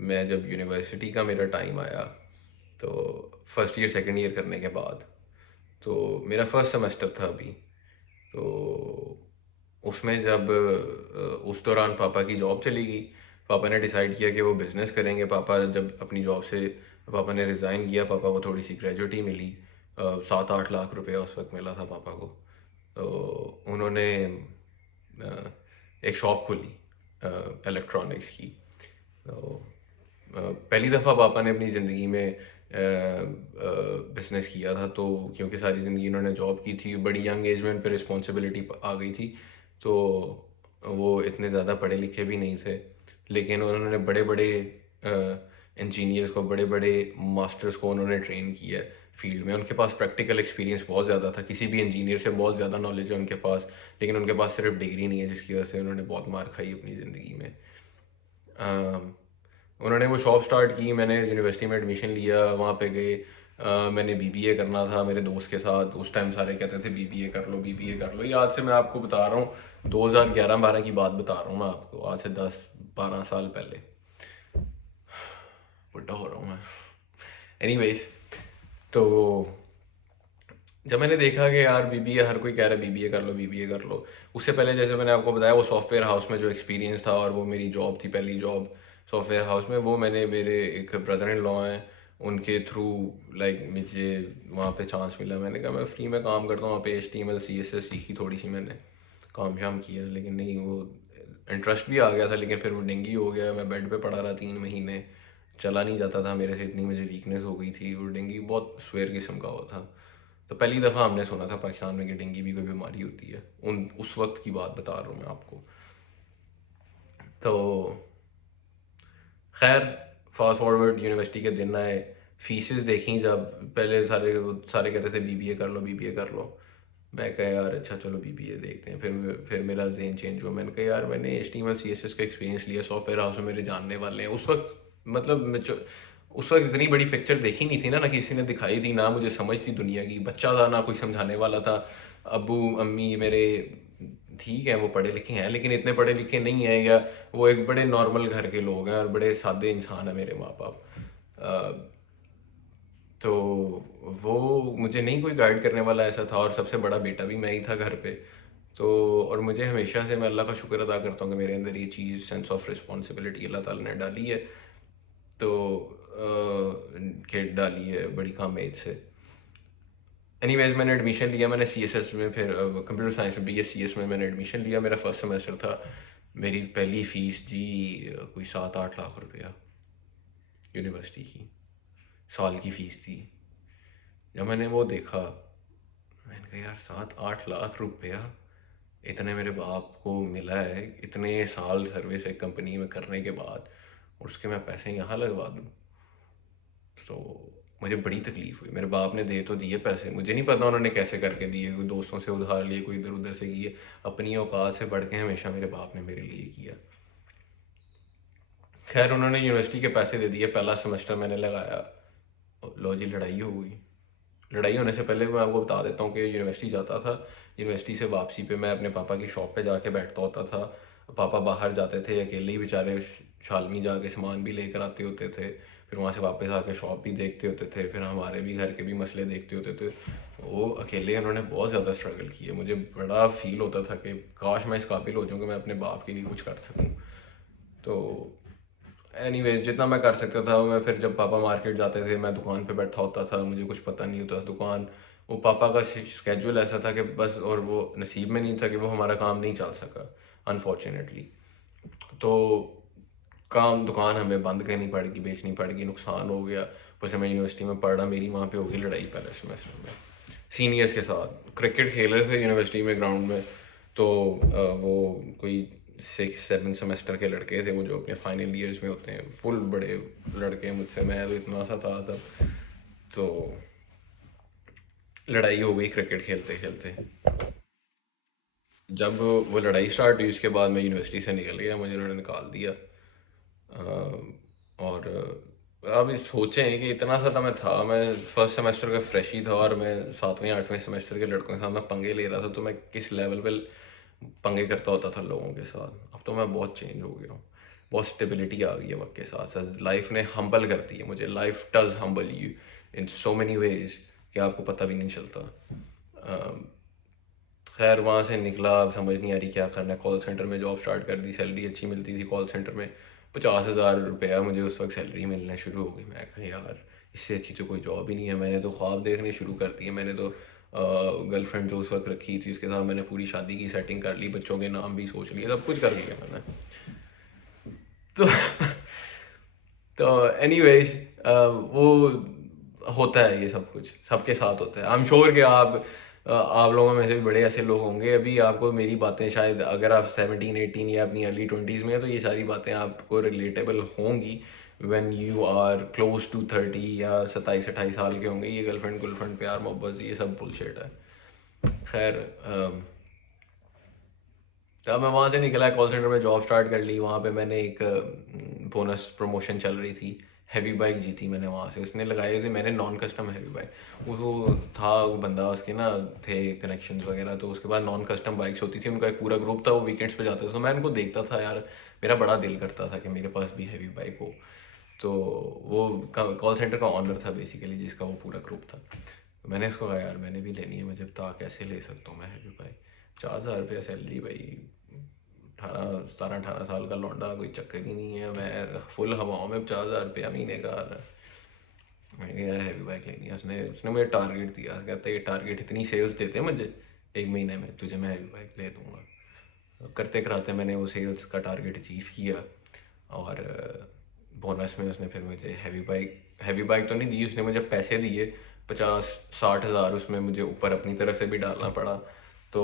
मैं जब यूनिवर्सिटी का मेरा टाइम आया, तो फर्स्ट ईयर सेकंड ईयर करने के बाद, तो मेरा फर्स्ट सेमेस्टर था अभी। तो उसमें जब उस दौरान पापा की जॉब चली गई। पापा ने डिसाइड किया कि वो बिज़नेस करेंगे। पापा जब अपनी जॉब से पापा ने रिज़ाइन किया, पापा को थोड़ी सी ग्रेजुटी मिली, 7-8 लाख रुपया उस वक्त मिला था पापा को। तो उन्होंने एक शॉप खोली इलेक्ट्रॉनिक्स की। तो पहली दफ़ा पापा ने अपनी ज़िंदगी में बिज़नेस किया था। तो क्योंकि सारी ज़िंदगी उन्होंने जॉब की थी, बड़ी यंग एज में उन पर रिस्पॉन्सिबिलिटी आ गई थी, तो वो इतने ज़्यादा पढ़े लिखे भी नहीं थे। लेकिन उन्होंने बड़े बड़े इंजीनियर्स को, बड़े बड़े मास्टर्स को उन्होंने ट्रेन किया है फील्ड में। उनके पास प्रैक्टिकल एक्सपीरियंस बहुत ज़्यादा था, किसी भी इंजीनियर से बहुत ज़्यादा नॉलेज है उनके पास। लेकिन उनके पास सिर्फ डिग्री नहीं है, जिसकी वजह से उन्होंने बहुत मार खाई अपनी ज़िंदगी में। उन्होंने वो शॉप स्टार्ट की, मैंने यूनिवर्सिटी में एडमिशन लिया, वहाँ पे गए। मैंने बीबीए करना था मेरे दोस्त के साथ। उस टाइम सारे कहते थे बीबीए कर लो, बीबीए कर लो। ये आज से मैं आपको बता रहा हूँ 2011-12 की बात बता रहा हूँ मैं आपको, आज से 10-12 साल पहले। बुढ़ा हो रहा हूँ मैं। एनीवेज, तो जब मैंने देखा कि यार बीबीए, हर कोई कह रहा है बीबीए कर लो, बीबीए कर लो। उससे पहले जैसे मैंने आपको बताया, वो सॉफ्टवेयर हाउस में जो एक्सपीरियंस था और वो मेरी जॉब थी, पहली जॉब सॉफ्टवेयर हाउस में, वो मैंने मेरे एक ब्रदर इन लॉ हैं उनके थ्रू, लाइक मुझे वहाँ पे चांस मिला। मैंने कहा मैं फ्री में काम करता हूँ वहाँ पे। HTML CSS सीखी थोड़ी सी मैंने, काम शाम किया, लेकिन नहीं, वो इंटरेस्ट भी आ गया था। लेकिन फिर वो डेंगू हो गया, मैं बेड पे पड़ा रहा 3 महीने, चला नहीं जाता था मेरे से, इतनी मुझे वीकनेस हो गई थी। वो डेंगू बहुत स्वेयर किस्म का हुआ था। तो पहली दफ़ा हमने सुना था पाकिस्तान में कि डेंगू भी कोई बीमारी होती है। उस वक्त की बात बता रहा हूँ मैं आपको। तो खैर, फास्ट फॉरवर्ड, यूनिवर्सिटी के दिन आए, फीसेस देखी जब। पहले सारे कहते थे बीबीए कर लो, बीबीए कर लो। मैं कहा यार अच्छा चलो बीबीए देखते हैं। फिर मेरा ज़हन चेंज हुआ। मैंने कहा यार मैंने HTML CSS का एक्सपीरियंस लिया, सॉफ्टवेयर हाउस में मेरे जानने वाले हैं। उस वक्त मतलब उस वक्त इतनी बड़ी पिक्चर देखी नहीं थी ना किसी ने दिखाई थी, ना मुझे समझ थी दुनिया की। बच्चा था, ना कोई समझाने वाला था। अबू अम्मी मेरे ठीक है, वो पढ़े लिखे हैं, लेकिन इतने पढ़े लिखे नहीं हैं, या वो एक बड़े नॉर्मल घर के लोग हैं और बड़े सादे इंसान हैं मेरे माँ बाप। तो वो मुझे नहीं कोई गाइड करने वाला ऐसा था, और सबसे बड़ा बेटा भी मैं ही था घर पे। तो और मुझे हमेशा से, मैं अल्लाह का शुक्र अदा करता हूँ कि मेरे अंदर ये चीज़, सेंस ऑफ रिस्पॉन्सिबिलिटी अल्लाह ताला ने डाली है। तो किट डाली है बड़ी कम एज से। एनीवेज मैंने एडमिशन लिया, मैंने CSS में, फिर कंप्यूटर साइंस में BScs में मैंने एडमिशन लिया। मेरा फर्स्ट सेमेस्टर था। मेरी पहली फ़ीस जी कोई 7-8 लाख रुपया यूनिवर्सिटी की साल की फ़ीस थी। जब मैंने वो देखा, मैंने कहा यार 7-8 लाख रुपया इतने मेरे बाप को मिला है इतने साल सर्विस एक कंपनी में करने के बाद, और उसके मैं पैसे यहाँ लगवा दूँ। तो मुझे बड़ी तकलीफ़ हुई। मेरे बाप ने दे तो दिए पैसे, मुझे नहीं पता उन्होंने कैसे करके दिए, कोई दोस्तों से उधार लिए, कोई इधर उधर से किए। अपनी औकात से बढ़ के हमेशा मेरे बाप ने मेरे लिए किया। खैर उन्होंने यूनिवर्सिटी के पैसे दे दिए, पहला सेमेस्टर मैंने लगाया, लो जी लड़ाई हो गई। लड़ाई होने से पहले मैं आपको बता देता हूँ कि यूनिवर्सिटी जाता था। यूनिवर्सिटी से वापसी पे मैं अपने पापा की शॉप पे जाके बैठता होता था। पापा बाहर जाते थे अकेले ही बेचारे, शालमी जाके सामान भी लेकर आते होते थे, फिर वहाँ से वापस आके शॉप भी देखते होते थे, फिर हमारे भी घर के भी मसले देखते होते थे। वो अकेले उन्होंने बहुत ज़्यादा स्ट्रगल किया। मुझे बड़ा फील होता था कि काश मैं इस काबिल हो जाऊँ कि मैं अपने बाप के लिए कुछ कर सकूँ। तो एनीवेज जितना मैं कर सकता था मैं, फिर जब पापा मार्केट जाते थे मैं दुकान पे बैठा होता था, मुझे कुछ पता नहीं होता था दुकान। वो पापा का स्केड्यूल ऐसा था कि बस, और वो नसीब में नहीं था कि वो हमारा काम नहीं चल सका अनफॉर्चुनेटली। तो काम दुकान हमें बंद करनी पड़ेगी, बेचनी पड़ेगी, नुकसान हो गया। फिर मैं यूनिवर्सिटी में पढ़ा, मेरी वहाँ पे हो गई लड़ाई पहले सेमेस्टर में सीनियर्स के साथ। क्रिकेट खेल रहे थे यूनिवर्सिटी में ग्राउंड में, तो वो कोई 6-7 सेमेस्टर के लड़के थे वो जो अपने फाइनल ईयर्स में होते हैं, फुल बड़े लड़के मुझसे, मैं तो इतना सा था तब। तो लड़ाई हो गई क्रिकेट खेलते खेलते। जब वो लड़ाई स्टार्ट हुई उसके बाद मैं यूनिवर्सिटी से निकल गया, मुझे उन्होंने निकाल दिया। और अब इस सोचें कि इतना सा था, मैं फर्स्ट सेमेस्टर का फ्रेश ही था और मैं 7वें 8वें सेमेस्टर के लड़कों के साथ मैं पंगे ले रहा था, तो मैं किस लेवल पे पंगे करता होता था लोगों के साथ। अब तो मैं बहुत चेंज हो गया हूँ, बहुत स्टेबिलिटी आ गई है वक्त के साथ साथ। लाइफ ने हम्बल कर दी है मुझे, life does humble you in so many ways कि आपको पता भी नहीं चलता। खैर वहाँ से निकला, अब समझ नहीं आ रही क्या करना है। कॉल सेंटर में जॉब स्टार्ट कर दी, सैलरी अच्छी मिलती थी कॉल सेंटर में, 50,000 रुपया मुझे उस वक्त सैलरी मिलना शुरू हो गई। मैं कहा यार इससे अच्छी तो कोई जॉब ही नहीं है। मैंने तो ख्वाब देखने शुरू कर दिए। मैंने तो गर्लफ्रेंड जो उस वक्त रखी थी उसके साथ मैंने पूरी शादी की सेटिंग कर ली, बच्चों के नाम भी सोच लिए, सब कुछ कर लिया मैंने। तो तो एनीवेज वो होता है, ये सब कुछ सबके साथ होता है। आई एम श्योर कि आप लोगों में से भी बड़े ऐसे लोग होंगे, अभी आपको मेरी बातें शायद, अगर आप 17-18 या अपनी अर्ली 20s में हैं तो ये सारी बातें आपको रिलेटेबल होंगी। When you are close to 30 या 27-28 साल के होंगे, ये गर्लफ्रेंड प्यार मोहब्बत ये सब बुलशिट है। खैर तब मैं वहाँ से निकला, कॉल सेंटर में जॉब स्टार्ट कर ली। वहाँ पे मैंने एक बोनस प्रमोशन चल रही थी, हैवी बाइक जीती मैंने वहाँ से। उसने लगाए थे, मैंने नॉन कस्टम हैवी बाइक, वो था वो बंदा, उसके ना थे कनेक्शंस वगैरह, तो उसके बाद नॉन कस्टम बाइक्स होती थी, उनका एक पूरा ग्रुप था, वो वीकेंड्स पे जाता था। तो मैं उनको देखता था यार, मेरा बड़ा दिल करता था कि मेरे पास भी हैवी बाइक हो। तो वो कॉल सेंटर का ऑनर था बेसिकली, जिसका वो पूरा ग्रुप था। तो मैंने इसको कहा यार मैंने भी लेनी है, मुझे बता कैसे ले सकता हूँ मैं हैवी बाइक। 50,000 रुपया सैलरी भाई, 17-18 साल का लौंडा, कोई चक्कर ही नहीं है। मैं फुल हवाओं में 50,000 रुपया महीने का आ रहा है। मैंने कहा यार हैवी बाइक लेनी है। उसने उसने मुझे टारगेट दिया, कहता है ये टारगेट इतनी सेल्स देते हैं मुझे एक महीने में, तुझे मैं हैवी बाइक ले दूंगा। करते कराते मैंने वो सेल्स का टारगेट अचीव किया, और बोनस में उसने फिर मुझे हैवी बाइक तो नहीं दी, उसने मुझे पैसे दिए 50-60 हज़ार, उसमें मुझे ऊपर अपनी तरफ से भी डालना पड़ा। तो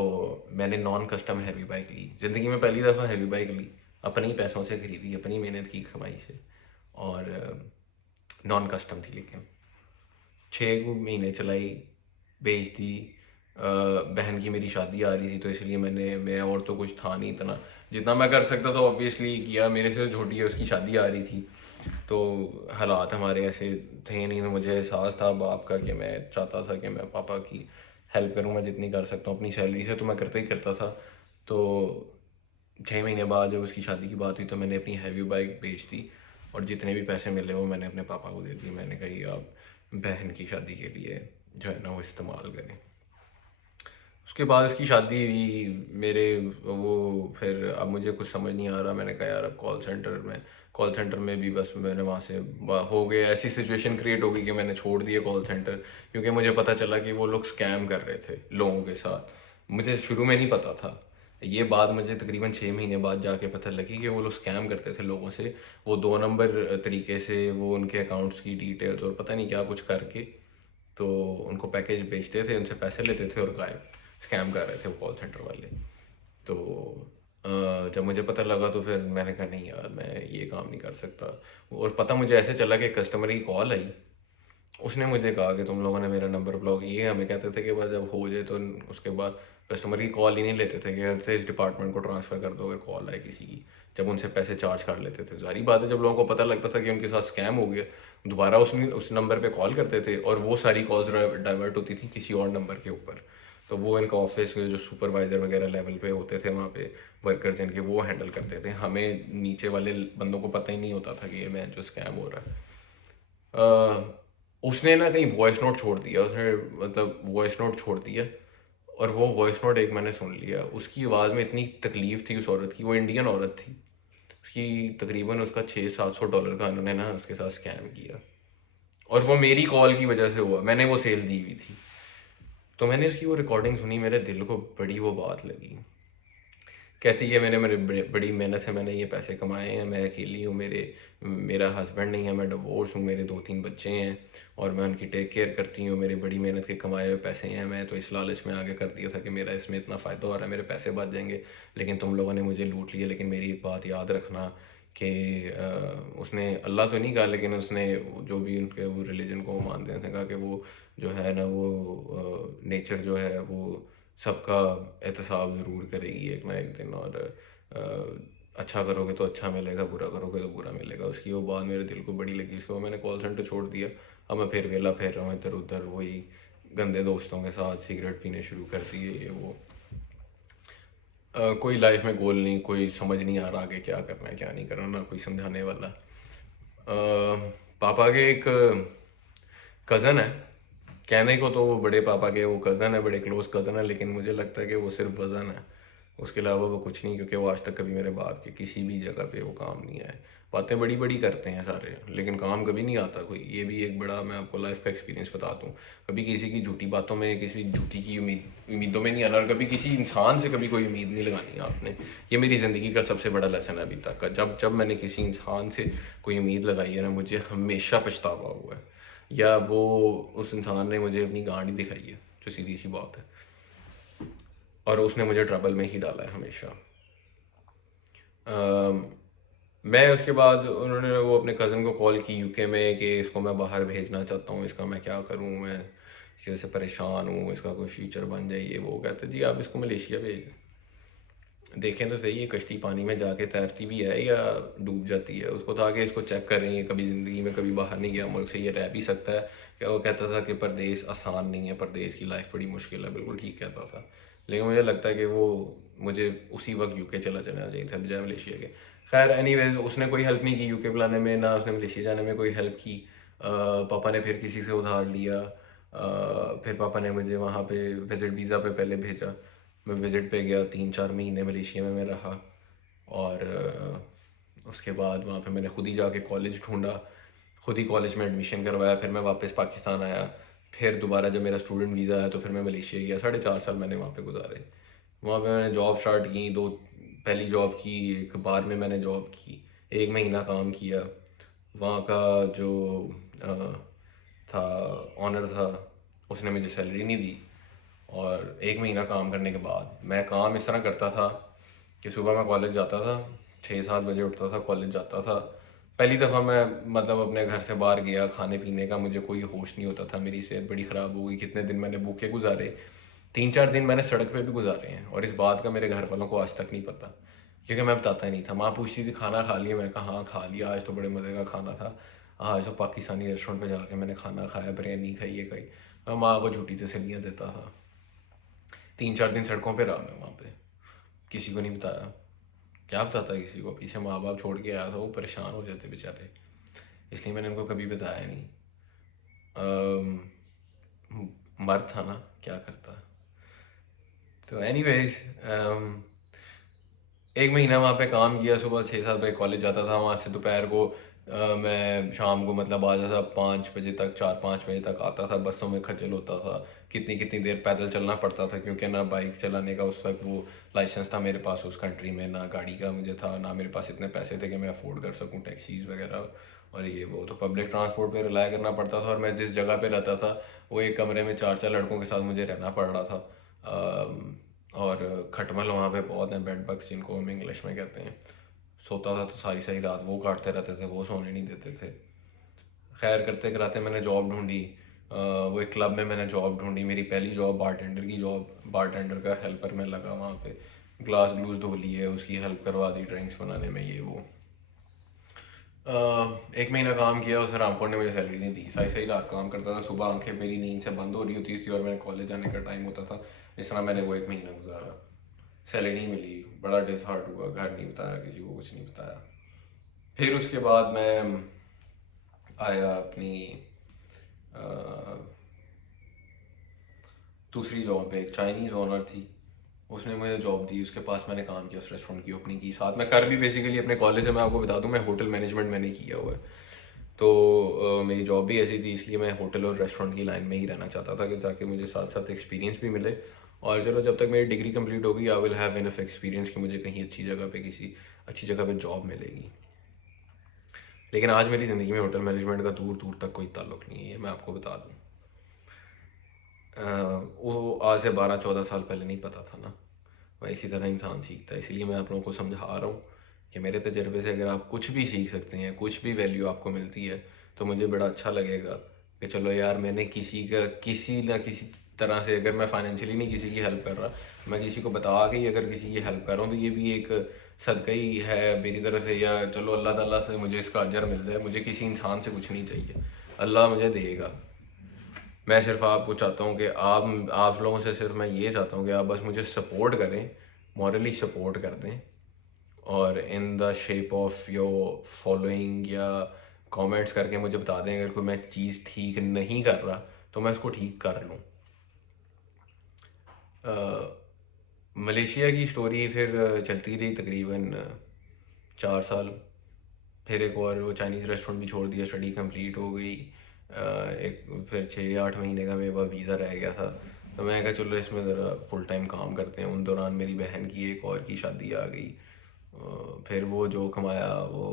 मैंने नॉन कस्टम हैवी बाइक ली, ज़िंदगी में पहली दफ़ा हैवी बाइक ली, अपने ही पैसों से खरीदी, अपनी मेहनत की कमाई से। और नॉन कस्टम थी, लेकिन 6 महीने चलाई, बेच दी। बहन की मेरी शादी आ रही थी, तो इसलिए मैं और तो कुछ था नहीं इतना, जितना मैं कर सकता था ऑब्वियसली किया। मेरे से छोटी है, उसकी शादी आ रही थी, तो हालात हमारे ऐसे थे नहीं। तो मुझे एहसास था बाप का कि मैं चाहता था कि मैं पापा की हेल्प करूँ, मैं जितनी कर सकता हूँ अपनी सैलरी से, तो मैं करता ही करता था। तो 6 महीने बाद जब उसकी शादी की बात हुई तो मैंने अपनी हैवी बाइक बेच दी, और जितने भी पैसे मिले वो मैंने अपने पापा को दे दिए। मैंने कहा ये आप बहन की शादी के लिए जो है ना वो इस्तेमाल करें। उसके बाद उसकी शादी हुई मेरे, वो फिर अब मुझे कुछ समझ नहीं आ रहा। मैंने कहा यार अब कॉल सेंटर में भी बस मैंने वहाँ से हो गया, ऐसी सिचुएशन क्रिएट हो गई कि मैंने छोड़ दिया कॉल सेंटर, क्योंकि मुझे पता चला कि वो लोग स्कैम कर रहे थे लोगों के साथ। मुझे शुरू में नहीं पता था, ये बात मुझे तकरीबन 6 महीने बाद जाके पता लगी कि वो लोग स्कैम करते थे लोगों से। वो 2 नंबर तरीके से वो उनके अकाउंट्स की डिटेल्स और पता नहीं क्या कुछ करके तो उनको पैकेज बेचते थे, उनसे पैसे लेते थे और गायब, स्कैम कर रहे थे वो कॉल सेंटर वाले। तो जब मुझे पता लगा तो फिर मैंने कहा नहीं यार, मैं ये काम नहीं कर सकता। और पता मुझे ऐसे चला कि कस्टमर की कॉल आई, उसने मुझे कहा कि तुम लोगों ने मेरा नंबर ब्लॉक, ये हमें कहते थे कि बस जब हो जाए तो उसके बाद कस्टमर की कॉल ही नहीं लेते थे, कि कहते थे इस डिपार्टमेंट को ट्रांसफ़र कर दो अगर कॉल आए किसी की। जब उनसे पैसे चार्ज कर लेते थे, सारी बात है, जब लोगों को पता लगता था कि उनके साथ स्कैम हो गया, दोबारा उस नंबर पे कॉल करते थे और वो सारी कॉल्स डाइवर्ट होती थी किसी और नंबर के ऊपर। तो वो इनका ऑफिस के जो सुपरवाइज़र वगैरह लेवल पे होते थे वहाँ पे वर्कर्स इनके, वो हैंडल करते थे। हमें नीचे वाले बंदों को पता ही नहीं होता था कि ये मैं जो स्कैम हो रहा है। उसने ना कहीं वॉइस नोट छोड़ दिया, उसने मतलब वॉइस नोट छोड़ दिया, और वो वॉइस नोट एक मैंने सुन लिया। उसकी आवाज़ में इतनी तकलीफ़ थी उस औरत की, वो इंडियन औरत थी। उसकी तकरीबन उसका 600-700 डॉलर का उन्होंने ना उसके साथ स्कैम किया, और वो मेरी कॉल की वजह से हुआ, मैंने वो सेल दी हुई थी। तो मैंने उसकी वो रिकॉर्डिंग सुनी, मेरे दिल को बड़ी वो बात लगी। कहती है मैंने मेरे बड़ी मेहनत से मैंने ये पैसे कमाए हैं, मैं अकेली हूँ, मेरा हस्बैंड नहीं है, मैं डिवोर्स हूँ, मेरे 2-3 बच्चे हैं और मैं उनकी टेक केयर करती हूँ, मेरी बड़ी मेहनत के कमाए हुए पैसे हैं। मैं तो इस लालच में आगे कर दिया था कि मेरा इसमें इतना फ़ायदा हो रहा है, मेरे पैसे बच जाएंगे, लेकिन तुम लोगों ने मुझे लूट लिया। लेकिन मेरी एक बात याद रखना कि उसने अल्लाह तो नहीं कहा, लेकिन उसने जो भी उनके वो रिलीजन को मानते हैं, उसने कहा कि वो जो है ना वो नेचर जो है वो सबका एहतसाब ज़रूर करेगी एक ना एक दिन, और अच्छा करोगे तो अच्छा मिलेगा, बुरा करोगे तो बुरा मिलेगा। उसकी वो बात मेरे दिल को बड़ी लगी। उसके बाद मैंने कॉल सेंटर छोड़ दिया। अब मैं फिर वेला फिर रहा हूँ इधर उधर, वही गंदे दोस्तों के साथ सिगरेट पीने शुरू कर दिए, ये वो। कोई लाइफ में गोल नहीं, कोई समझ नहीं आ रहा कि क्या करना है क्या नहीं करना, ना कोई समझाने वाला। पापा के एक कज़न है, कहने को तो वो बड़े पापा के वो कज़न है, बड़े क्लोज कज़न है, लेकिन मुझे लगता है कि वो सिर्फ वज़न है, उसके अलावा वो कुछ नहीं। क्योंकि वो आज तक कभी मेरे बाप के किसी भी जगह पे वो काम नहीं आए। बातें बड़ी बड़ी करते हैं सारे, लेकिन काम कभी नहीं आता कोई। ये भी एक बड़ा, मैं आपको लाइफ का एक्सपीरियंस बता दूँ, कभी किसी की झूठी बातों में, किसी झूठी की उम्मीदों में नहीं आना, और कभी किसी इंसान से कभी कोई उम्मीद नहीं लगानी है आपने। ये मेरी ज़िंदगी का सबसे बड़ा लेसन है अभी तक का। जब जब मैंने किसी इंसान से कोई उम्मीद लगाई है ना, मुझे हमेशा पछतावा हुआ है, या वो उस इंसान ने मुझे अपनी गांड दिखाई है, जो सीधी सी बात है, और उसने मुझे ट्रबल में ही डाला है हमेशा। अम, मैं उसके बाद उन्होंने वो अपने कज़न को कॉल की यूके में कि इसको मैं बाहर भेजना चाहता हूँ, इसका मैं क्या करूँ, मैं इसी वजह से परेशान हूँ, इसका कोई फ्यूचर बन जाए ये वो। कहते जी आप इसको मलेशिया भेज दें, देखें तो सही ये कश्ती पानी में जाके तैरती भी है या डूब जाती है। उसको था कि इसको चेक करें, ये कभी ज़िंदगी में कभी बाहर नहीं गया मुल्क से, ये रह भी सकता है। क्या वो कहता था कि परदेश आसान नहीं है, परदेश की लाइफ बड़ी मुश्किल है, बिल्कुल ठीक कहता था। लेकिन मुझे लगता है कि वो मुझे उसी वक्त यूके चला जाना चाहिए था बजाय मलेशिया के। खैर एनीवेज, उसने कोई हेल्प नहीं की यूके बुलाने में, ना उसने मलेशिया जाने में कोई हेल्प की। पापा ने फिर किसी से उधार लिया। फिर पापा ने मुझे वहाँ पे विज़िट वीज़ा पे पहले भेजा। मैं विज़िट पे गया, 3-4 महीने मलेशिया में मैं रहा, और उसके बाद वहाँ पे मैंने खुद ही जाके कॉलेज ढूंढा, खुद ही कॉलेज में एडमिशन करवाया। फिर मैं वापस पाकिस्तान आया, फिर दोबारा जब मेरा स्टूडेंट वीज़ा आया तो फिर मैं मलेशिया गया। 4.5 साल मैंने वहाँ पे गुजारे। वहाँ पे मैंने जॉब स्टार्ट की, दो पहली जॉब की, एक बार में मैंने जॉब की, 1 महीना काम किया। वहाँ का जो अ, था ऑनर था, उसने मुझे सैलरी नहीं दी। और 1 महीना काम करने के बाद मैं काम इस तरह करता था कि सुबह मैं कॉलेज जाता था, 6-7 बजे उठता था, कॉलेज जाता था। पहली दफ़ा मैं मतलब अपने घर से बाहर गया, खाने पीने का मुझे कोई होश नहीं होता था, मेरी सेहत बड़ी ख़राब हो गई। कितने दिन मैंने भूखे गुजारे, 3-4 दिन मैंने सड़क पे भी गुजारे हैं, और इस बात का मेरे घर वालों को आज तक नहीं पता, क्योंकि मैं बताता ही नहीं था। माँ पूछती थी खाना खा लिया, मैं कहा हाँ खा लिया, आज तो बड़े मज़े का खाना था, आज तो पाकिस्तानी रेस्टोरेंट पे जाके मैंने खाना खाया, बिरयानी खाई है कहीं। मैं माँ को झूठी तसल्लियाँ देता था। 3-4 दिन सड़कों पे रहा मैं वहाँ पे, किसी को नहीं बताया। क्या बताता किसी को, पीछे माँ बाप छोड़ के आया था, वो परेशान हो जाते बेचारे, इसलिए मैंने उनको कभी बताया नहीं। मर्द था ना, क्या करता। तो एनीवेज, एक महीना वहाँ पे काम किया, सुबह 6-7 बजे कॉलेज जाता था, वहाँ से दोपहर को मैं शाम को मतलब आ जाता था 5 बजे तक, 4-5 बजे तक आता था। बसों में खज्जल होता था, कितनी कितनी देर पैदल चलना पड़ता था, क्योंकि ना बाइक चलाने का उस वक्त वो लाइसेंस था मेरे पास उस कंट्री में, ना गाड़ी का मुझे था, ना मेरे पास इतने पैसे थे कि मैं अफोर्ड कर सकूँ टैक्सीज वगैरह और ये वो। तो पब्लिक ट्रांसपोर्ट पे रिलाय करना पड़ता था, और मैं जिस जगह पे रहता था वो एक कमरे में 4-4 लड़कों के साथ मुझे रहना पड़ रहा था। और खटमल वहाँ पे बहुत हैं, बेड बग्स जिनको हम इंग्लिश में कहते हैं। सोता था तो सारी सारी रात वो काटते रहते थे, वो सोने नहीं देते थे। खैर करते कराते मैंने जॉब ढूंढी। वो एक क्लब में मैंने जॉब ढूंढी, मेरी पहली जॉब बारटेंडर की जॉब, बारटेंडर का हेल्पर में लगा वहाँ पे। ग्लास ग्लूस धो लिए, उसकी हेल्प करवा दी ड्रिंक्स बनाने में, ये वो। एक महीना काम किया, उस रामकोट ने मुझे सैलरी नहीं दी। सही सही रात काम करता था, सुबह आंखें मेरी नींद से बंद हो रही होती थी और मेरे कॉलेज जाने का टाइम होता था। इस तरह मैंने वो एक महीना गुजारा, सैलरी नहीं मिली, बड़ा डिसहार्ट हुआ, घर नहीं बताया, किसी को कुछ नहीं बताया। फिर उसके बाद मैं आया अपनी अ, दूसरी जॉब पे। एक चाइनीज़ ओनर थी, उसने मुझे जॉब दी, उसके पास मैंने काम किया, उस रेस्टोरेंट की ओपनिंग की। साथ में कर भी बेसिकली अपने कॉलेज में, मैं आपको बता दूं मैं होटल मैनेजमेंट मैंने किया हुआ है। तो मेरी जॉब भी ऐसी थी, इसलिए मैं होटल और रेस्टोरेंट की लाइन में ही रहना चाहता था, कि ताकि मुझे साथ साथ एक्सपीरियंस भी मिले। और चलो जब तक मेरी डिग्री कंप्लीट होगी I will have enough experience कि मुझे कहीं अच्छी जगह पे, किसी अच्छी जगह पे जॉब मिलेगी। लेकिन आज मेरी ज़िंदगी में होटल मैनेजमेंट का दूर दूर तक कोई ताल्लुक नहीं है, ये मैं आपको बता दूँ। वो आज से 12-14 साल पहले नहीं पता था ना। वह इसी तरह इंसान सीखता है, इसीलिए मैं आप लोगों को समझा रहा हूँ कि मेरे तजर्बे से अगर आप कुछ भी सीख सकते हैं, कुछ भी वैल्यू आपको मिलती है, तो मुझे बड़ा अच्छा लगेगा कि चलो यार मैंने किसी का किसी ना किसी तरह से, अगर मैं फाइनेंशियली नहीं किसी की हेल्प कर रहा, मैं किसी को बता के ही अगर किसी की हेल्प कर रहा हूँ, तो ये भी एक सदका ही है मेरी तरफ से। या चलो अल्लाह ताला से मुझे इसका अजर मिल जाए, मुझे किसी इंसान से कुछ नहीं चाहिए, अल्लाह मुझे देगा। मैं सिर्फ आपको चाहता हूँ कि आप लोगों से सिर्फ मैं ये चाहता हूँ कि आप बस मुझे सपोर्ट करें, मॉरली सपोर्ट कर दें, और in the shape of your following या कमेंट्स करके मुझे बता दें अगर कोई मैं चीज़ ठीक नहीं कर रहा, तो मैं उसको ठीक कर लूँ। मलेशिया की स्टोरी फिर चलती रही तकरीबन 4 साल। फिर एक और वो चाइनीज़ रेस्टोरेंट भी छोड़ दिया, स्टडी कंप्लीट हो गई। एक फिर 6-8 महीने का मेरे पास वीज़ा रह गया था, तो मैं कहा चलो इसमें ज़रा फुल टाइम काम करते हैं। उन दौरान मेरी बहन की एक और की शादी आ गई। फिर वो जो कमाया वो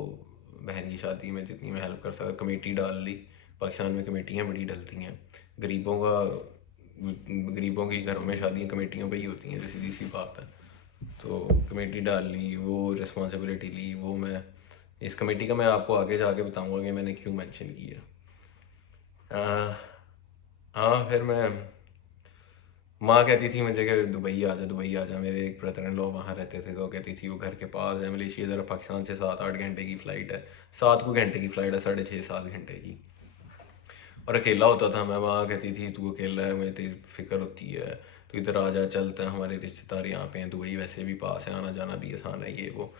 बहन की शादी में जितनी मैं हेल्प कर सका कमेटी डाल ली। पाकिस्तान में कमेटियाँ बड़ी डलती हैं, गरीबों का गरीबों की घरों में शादियाँ कमेटियों पे ही होती हैं, जो सीधी सी बात है। तो कमेटी डाल ली, वो रिस्पॉन्सिबिलिटी ली, वो मैं इस कमेटी का मैं आपको आगे जाके बताऊंगा कि मैंने क्यों मेंशन किया। हाँ फिर मैं, माँ कहती थी मुझे कि दुबई आ जा, दुबई आ जा। मेरे एक ब्रदर इन लॉ वहाँ रहते थे, तो कहती थी वो घर के पास है, मलेशिया ज़रा पाकिस्तान से 7-8 घंटे की फ़्लाइट है, 7 को घंटे की फ़्लाइट है, 6.5-7 घंटे की। और अकेला होता था मैं, माँ कहती थी तू अकेला है, मुझे तेरी फिक्र होती है, तो इधर आ जा, चलते हैं, हमारे रिश्तेदार यहाँ पे हैं, दुबई वैसे भी पास है, आना जाना भी आसान है, ये वो।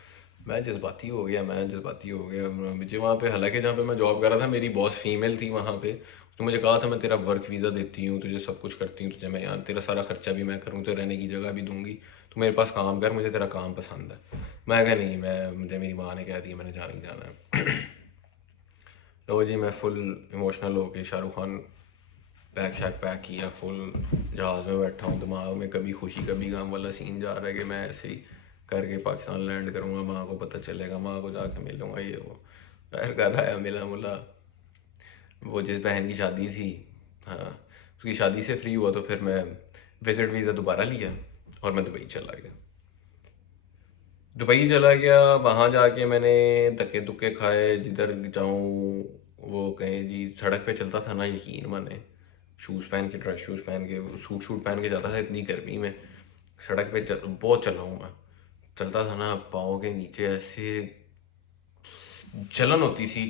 मैं जज्बाती हो गया मुझे वहाँ पे। हालांकि जहाँ पे मैं जॉब कर रहा था मेरी बॉस फीमेल थी वहाँ पे, उसने मुझे कहा था मैं तेरा वर्क वीज़ा देती हूँ, तुझे सब कुछ करती हूँ, तुझे मैं यहाँ तेरा सारा खर्चा भी मैं करूँ, तो रहने की जगह भी दूंगी, तो मेरे पास काम कर, मुझे तेरा काम पसंद है। मैं कहा नहीं, मैं मुझे मेरी माँ ने कह दिया मैंने जाना ही जाना है। लो जी, मैं फुल इमोशनल हो के शाहरुख खान पैक शैक पैक किया, फुल जहाज़ में बैठा हूँ, दिमाग में कभी खुशी कभी गम वाला सीन जा रहा है कि मैं ऐसे ही करके पाकिस्तान लैंड करूँगा, माँ को पता चलेगा, माँ को जाके मिलूँगा, ये वो। खैर घर आया, मिला मुला, वो जिस बहन की शादी थी, हाँ, उसकी शादी से फ्री हुआ, तो फिर मैं विज़िट वीज़ा दोबारा लिया और मैं दुबई चला गया। दुबई चला गया, वहाँ जाके मैंने धक्के धुक्के खाए, जिधर जाऊँ वो कहें जी, सड़क पे चलता था ना, यकीन माने, शूज़ पहन के, ड्रेस शूज़ पहन के, सूट शूट पहन के जाता था, इतनी गर्मी में सड़क पे बहुत चला हूँ मैं। चलता था ना, पाँव के नीचे ऐसे जलन होती थी,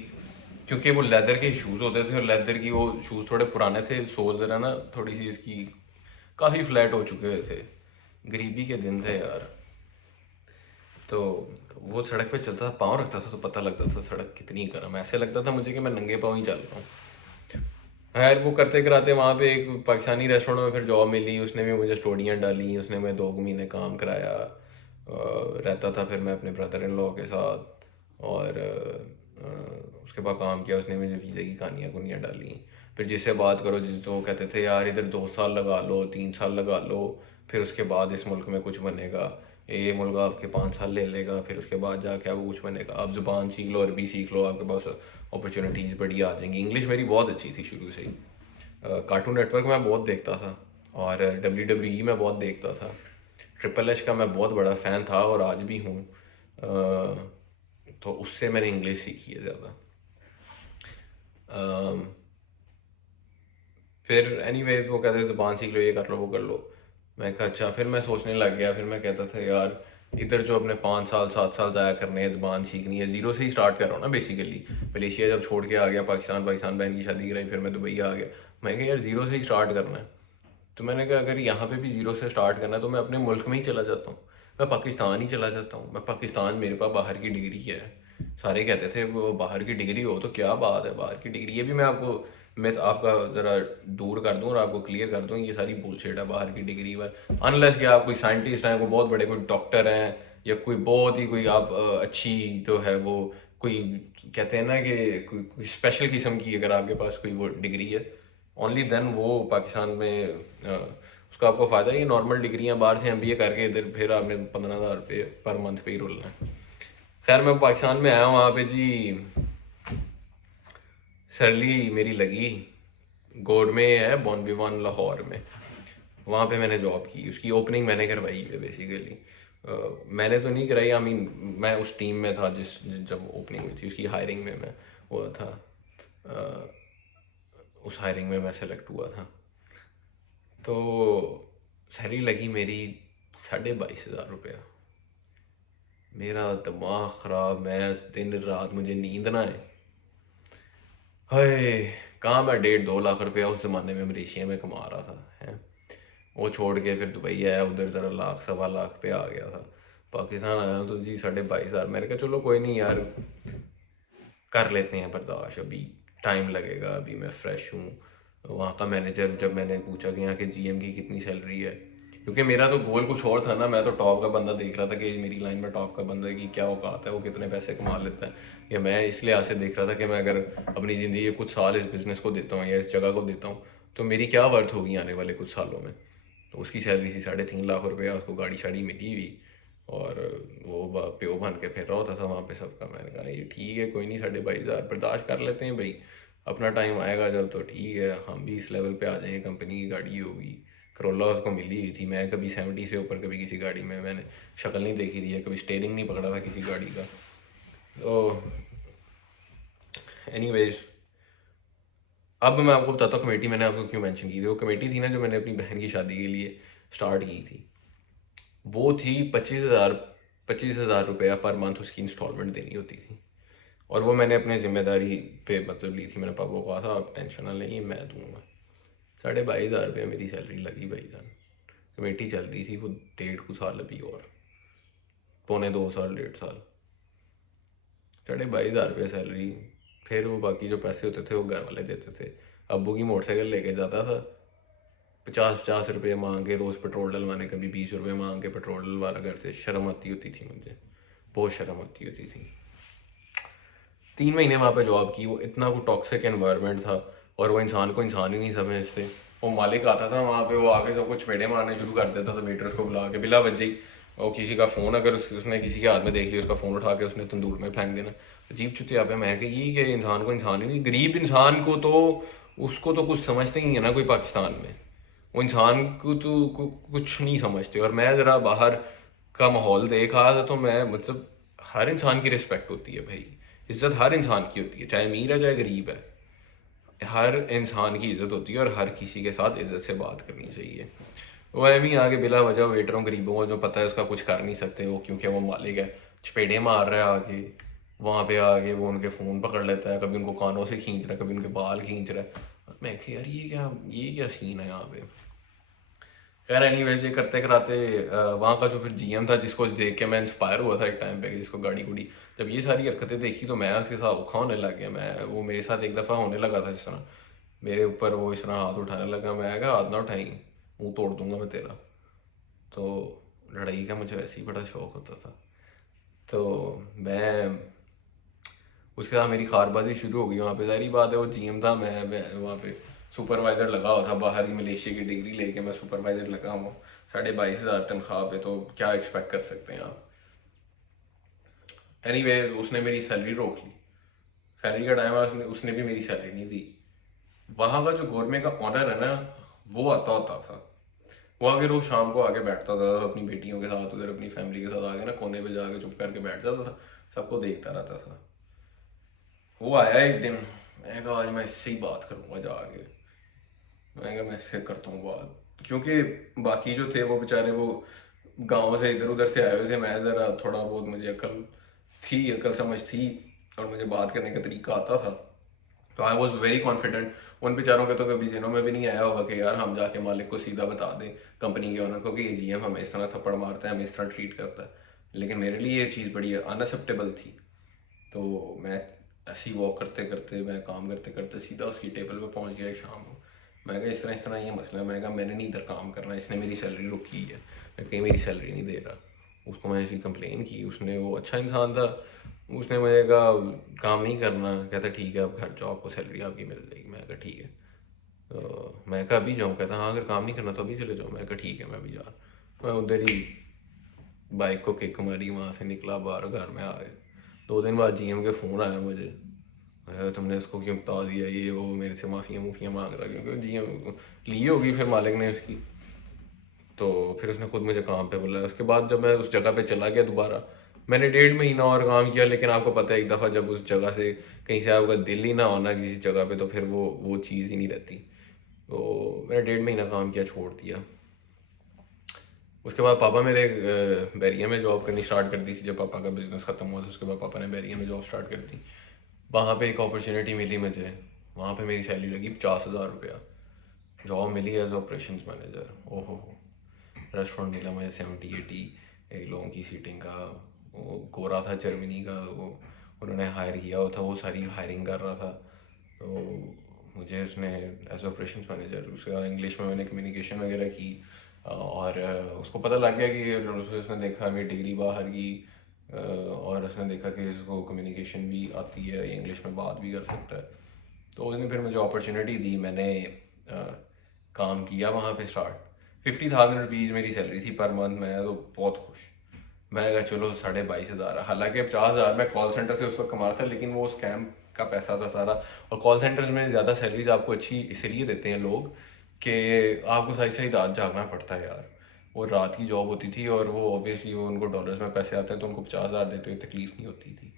क्योंकि वो लेदर के शूज़ होते थे, और लेदर की वो शूज़ थोड़े पुराने थे, सोल ज़रा ना थोड़ी सी इसकी काफ़ी फ्लैट हो चुके हुए थे। गरीबी के दिन थे यार। तो वो सड़क पे चलता था, पाँव रखता था तो पता लगता था सड़क कितनी गर्म है, ऐसे लगता था मुझे कि मैं नंगे पाँव ही चल रहा हूँ। खैर वो करते कराते वहाँ पे एक पाकिस्तानी रेस्टोरेंट में फिर जॉब मिली, उसने भी मुझे स्टोरियाँ डाली, उसने मैं 2 महीने काम कराया। रहता था। फिर मैं अपने ब्रदर इन लॉ के साथ, और उसके बाद काम किया। उसने मुझे वीज़े की कहानियाँ कुनियाँ डाली। फिर जिससे बात करो जिस तो कहते थे यार इधर 2 साल लगा लो, 3 साल लगा लो, फिर उसके बाद इस मुल्क में कुछ बनेगा। ये मुल्क आपके 5 साल ले लेगा, फिर उसके बाद जाके आपको कुछ बनेगा। आप ज़ुबान सीख लो, अरबी सीख लो, आपके पास अपॉर्चुनिटीज़ बड़ी आ जाएंगी। इंग्लिश मेरी बहुत अच्छी थी शुरू से ही। कार्टून नेटवर्क मैं बहुत देखता था, और WWE मैं बहुत देखता था। ट्रिपल एच का मैं बहुत बड़ा फ़ैन था और आज भी हूँ। तो उससे मैंने इंग्लिश सीखी है ज़्यादा। फिर एनीवेज वो कहते ज़ुबान सीख लो, ये कर लो, वो कर लो। मैं कहा अच्छा। फिर मैं सोचने लग गया। फिर मैं कहता था यार इधर जो अपने 5 साल 7 साल ज़ाया करने हैं, ज़ुबान सीखनी है, ज़ीरो से ही स्टार्ट कर रहा हूँ ना बेसिकली। मलेशिया जब छोड़ के आ गया, पाकिस्तान पाकिस्तान बहन की शादी कराई, फिर मैं दुबई आ गया। मैं कहा यार ज़ीरो से ही स्टार्ट करना है। तो मैंने कहा अगर यहाँ पे भी ज़ीरो से स्टार्ट करना है तो मैं अपने मुल्क में ही चला जाता हूँ। मैं पाकिस्तान ही चला जाता हूँ। मैं पाकिस्तान, मेरे पास बाहर की डिग्री है। सारे कहते थे वो बाहर की डिग्री हो तो क्या बात है, बाहर की डिग्री। ये भी मैं आपका ज़रा दूर कर दूँ और आपको क्लियर कर दूँ, ये सारी बुलशिट है बाहर की डिग्री पर। अनलेस कि आप कोई साइंटिस्ट हैं, कोई बहुत बड़े कोई डॉक्टर हैं, या कोई बहुत ही कोई आप अच्छी जो है वो कोई कहते हैं ना कि कोई स्पेशल किस्म की अगर आपके पास कोई वो डिग्री है, ओनली देन वो पाकिस्तान में उसका आपको फ़ायदा है। ये नॉर्मल डिग्रियाँ बाहर से MBA करके इधर फिर आपने 15,000 रुपये पर मंथ पे ही रुलना है। खैर मैं पाकिस्तान में आया हूँ, वहाँ पे जी सरली मेरी लगी। गोड में है, बॉनविवान लाहौर में। वहाँ पे मैंने जॉब की, उसकी ओपनिंग मैंने करवाई है बेसिकली। मैंने तो नहीं कराई, आई मीन मैं उस टीम में था जब ओपनिंग हुई थी उसकी हायरिंग में मैं हुआ था। अ, उस हायरिंग में मैं सेलेक्ट हुआ था। तो सैलरी लगी मेरी 22,500 रुपया। मेरा दिमाग ख़राब, मैं दिन रात मुझे नींद ना आए। हाय, कहाँ मैं 1.5-2 लाख रुपया उस ज़माने में मलेशिया में कमा रहा था है। वो छोड़ के फिर दुबई आया, उधर ज़रा लाख सवा लाख पे आ गया था। पाकिस्तान आया तो जी 22,500। मैंने कहा चलो कोई नहीं यार, कर लेते हैं बर्दाश्त, अभी टाइम लगेगा, अभी मैं फ़्रेश हूँ। वहाँ का मैनेजर, जब मैंने पूछा कि यहाँ के GM की कितनी सैलरी है, क्योंकि मेरा तो गोल कुछ और था ना। मैं तो टॉप का बंदा देख रहा था कि मेरी लाइन में टॉप का बंदा है कि क्या औकात है, वो कितने पैसे कमा लेता है। या मैं इस लिहाज से देख रहा था कि मैं अगर अपनी ज़िंदगी के कुछ साल इस बिज़नेस को देता हूँ या इस जगह को देता हूँ तो मेरी क्या वर्थ होगी आने वाले कुछ सालों में। तो उसकी सैलरी थी 3.5 लाख रुपया, उसको गाड़ी शाड़ी मिली हुई, और वो प्यो बन के फिर रहा होता था वहाँ पे सबका। मैंने कहा ये ठीक है, कोई नहीं, 22,500 बर्दाश्त कर लेते हैं भाई। अपना टाइम आएगा जब तो ठीक है, हम भी इस लेवल पे आ जाएंगे। कंपनी की गाड़ी होगी, करोला उसको मिली हुई थी। मैं कभी 70 से ऊपर कभी किसी गाड़ी में मैंने शक्ल नहीं देखी थी, है कभी स्टेयरिंग नहीं पकड़ा था किसी गाड़ी का। तो एनीवेज, अब मैं आपको बताता हूँ कमेटी मैंने आपको क्यों मेंशन की थी। वो कमेटी थी ना जो मैंने अपनी बहन की शादी के लिए स्टार्ट की थी, वो थी 25,000 रुपया पर मंथ उसकी इंस्टॉलमेंट देनी होती थी। और वो मैंने अपने जिम्मेदारी पे मतलब ली थी। मैंने पापा को कहा था आप टेंशन ना लें, मैं दूंगा। 22,500 रुपया मेरी सैलरी लगी भाईजान। कमेटी चलती थी वो 1.5 साल अभी, और 1.25 साल 1.5 साल। 22,500 रुपया सैलरी। फिर वो बाकी जो पैसे होते थे वो घर वाले देते थे। अब्बू की मोटरसाइकिल लेके जाता था, 50-50 रुपये मांग के रोज़ पेट्रोल डलवाने, कभी 20 रुपये मांग के पेट्रोल डलवाना घर से। शर्म आती होती थी मुझे, बहुत शर्म आती होती थी। 3 महीने वहाँ पे जॉब की। वो इतना को टॉक्सिक एनवायरनमेंट था, और वो इंसान को इंसान ही नहीं समझते। वो मालिक आता था वहाँ पे, वो आके सबको चपेड़े मारने शुरू कर देता था वेटर्स को बुला के बिला वजह ही। और किसी का फ़ोन अगर उसने किसी के हाथ में देख लिया, उसका फ़ोन उठा के उसने तंदूर में फेंक देना। अजीब चुतिया पे। मैं कि ये कि इंसान को इंसान ही नहीं, गरीब इंसान को तो उसको तो कुछ समझते ही है ना कोई पाकिस्तान में। वो इंसान को तो कुछ नहीं समझते। और मैं ज़रा बाहर का माहौल देखा था तो मैं मतलब हर इंसान की रिस्पेक्ट होती है भाई। इज्जत हर इंसान की होती है, चाहे अमीर है चाहे गरीब है। हर इंसान की इज्जत होती है और हर किसी के साथ इज्जत से बात करनी चाहिए। वो एम ही आगे बिला वजह वेटरों गरीबों को जो पता है उसका कुछ कर नहीं सकते वो, क्योंकि वो मालिक है, चपेड़े मार रहा है आके। वहाँ पे आके वो उनके फ़ोन पकड़ लेता है, कभी उनको कानों से खींच रहा है, कभी उनके बाल खींच रहा है। मैं कि यार ये क्या सीन है यहाँ पे। खैर एनीवेज, ये करते कराते वहाँ का जो फिर GM था, जिसको देख के मैं इंस्पायर हुआ था एक टाइम पे, जिसको गाड़ी गुड़ी, जब ये सारी हरकतें देखी तो मैं उसके साथ औखा होने लग गया। मैं वो मेरे साथ एक दफ़ा होने लगा था जिस तरह मेरे ऊपर वो इस तरह हाथ उठाने लगा। मैं क्या हाथ ना उठाई, मुंह तोड़ दूंगा मैं तेरा। तो लड़ाई का मुझे वैसे ही बड़ा शौक होता था। तो मैं उसके बाद मेरी खारबाजी शुरू हो गई वहाँ पे। ज़ाहिर बात है, वो जीएम था, मैं वहाँ पे सुपरवाइज़र लगा हुआ था। बाहर ही मलेशिया की डिग्री लेके मैं सुपरवाइज़र लगा हुआ, 22,500 तनख्वाह पे। तो क्या एक्सपेक्ट कर सकते हैं आप। एनीवेज उसने मेरी सैलरी रोक ली। सैलरी का टाइम उसने उसने भी मेरी सैलरी नहीं दी। वहाँ का जो गवर्नमेंट का ऑनर है ना, वो आता होता था। वो आगे रोज शाम को आके बैठता था अपनी बेटियों के साथ, उधर अपनी फैमिली के साथ आके ना कोने पे जाके चुप करके बैठ जाता था, सबको देखता रहता था। वो आया एक दिन, मैं कहा आज मैं इससे ही बात करूंगा जाके। मैं कहा मैं इससे करता हूँ बात, क्योंकि बाकी जो थे वो बेचारे वो गाँव से इधर उधर से आए हुए थे। मैं ज़रा थोड़ा बहुत मुझे अकल समझ थी, और मुझे बात करने का तरीका आता था। तो आई वॉज वेरी कॉन्फिडेंट। उन बेचारों के तो कभी जिनों में भी नहीं आया होगा कि यार हम जाके मालिक को सीधा बता दें, कंपनी के ओनर को, कि ये जीएम हमें इस तरह थप्पड़ मारता है, हमें इस तरह ट्रीट करता है। लेकिन मेरे लिए ये चीज़ बड़ी अनएक्सेप्टेबल थी। तो मैं ऐसे ही वॉक करते करते, मैं काम करते करते सीधा उसकी टेबल पे पहुंच गया शाम को। मैं कहा इस तरह ये मसला है। मैं कहा मैंने नहीं इधर काम करना, इसने मेरी सैलरी रुकी है, मैं कहीं मेरी सैलरी नहीं दे रहा। उसको मैं ऐसी कंप्लेन की। उसने, वो अच्छा इंसान था, उसने मुझे कहा काम नहीं करना। कहता ठीक है, अब घर जाओ, आपको सैलरी आपकी मिल जाएगी। मैं कहा ठीक है। तो मैं कहा अभी जाऊँ? कहता हाँ, अगर काम नहीं करना तो अभी चले जाओ। मैं कहा ठीक है, मैं अभी जा रहा। मैं उधर ही बाइक को किक मारी, वहाँ से निकला बाहर, घर में आ गया। 2 दिन बाद जीएम के फ़ोन आया मुझे, तुमने इसको क्यों बता दिया, ये वो मेरे से माफ़िया मांग रहा, क्योंकि जीएम ली होगी फिर मालिक ने उसकी। तो फिर उसने खुद मुझे काम पे बुलाया। उसके बाद जब मैं उस जगह पे चला गया दोबारा, मैंने 1.5 महीना और काम किया। लेकिन आपको पता है, एक दफ़ा जब उस जगह से कहीं से आपका दिल ही ना होना किसी जगह पे, तो फिर वो चीज़ ही नहीं रहती। तो मैंने 1.5 महीना काम किया, छोड़ दिया। उसके बाद पापा मेरे बैरिया में जॉब करनी स्टार्ट कर दी थी। जब पापा का बिज़नेस ख़त्म हुआ तो उसके बाद पापा ने बैरिया में जॉब स्टार्ट कर दी। वहाँ पे एक अपॉर्चुनिटी मिली मुझे। वहाँ पे मेरी सैलरी लगी 50,000 रुपया। जॉब मिली एज ऑपरेशंस मैनेजर। ओहो हो। रेस्टोरेंट मिला मुझे 70-80 एक लोगों की सीटिंग का। वो गोरा था, जर्मनी का। वो उन्होंने हायर किया हुआ था, वो सारी हायरिंग कर रहा था। तो मुझे उसने एज ऑपरेशंस मैनेजर, उसका इंग्लिश में मैंने कम्युनिकेशन वगैरह की। और उसको पता लग गया कि उसने देखा मेरी डिग्री बाहर की, और उसने देखा कि इसको कम्युनिकेशन भी आती है, इंग्लिश में बात भी कर सकता है। तो उसने फिर मुझे अपॉर्चुनिटी दी। मैंने काम किया वहाँ पे स्टार्ट। 50,000 रुपीज़ मेरी सैलरी थी पर मंथ। मैं तो बहुत खुश। मैं कहा चलो 22,500। हालांकि अब 50,000 मैं कॉल सेंटर से उस वक्त कमा रहा था, लेकिन वो स्कैम का पैसा था सारा। और कॉल सेंटर्स में ज़्यादा सैलरीज आपको अच्छी इसलिए देते हैं लोग कि आपको सही सही रात जागना पड़ता है यार। वो रात की जॉब होती थी, और वो ऑब्वियसली वो उनको डॉलर्स में पैसे आते हैं, तो उनको 50,000 देते हुए तकलीफ नहीं होती थी,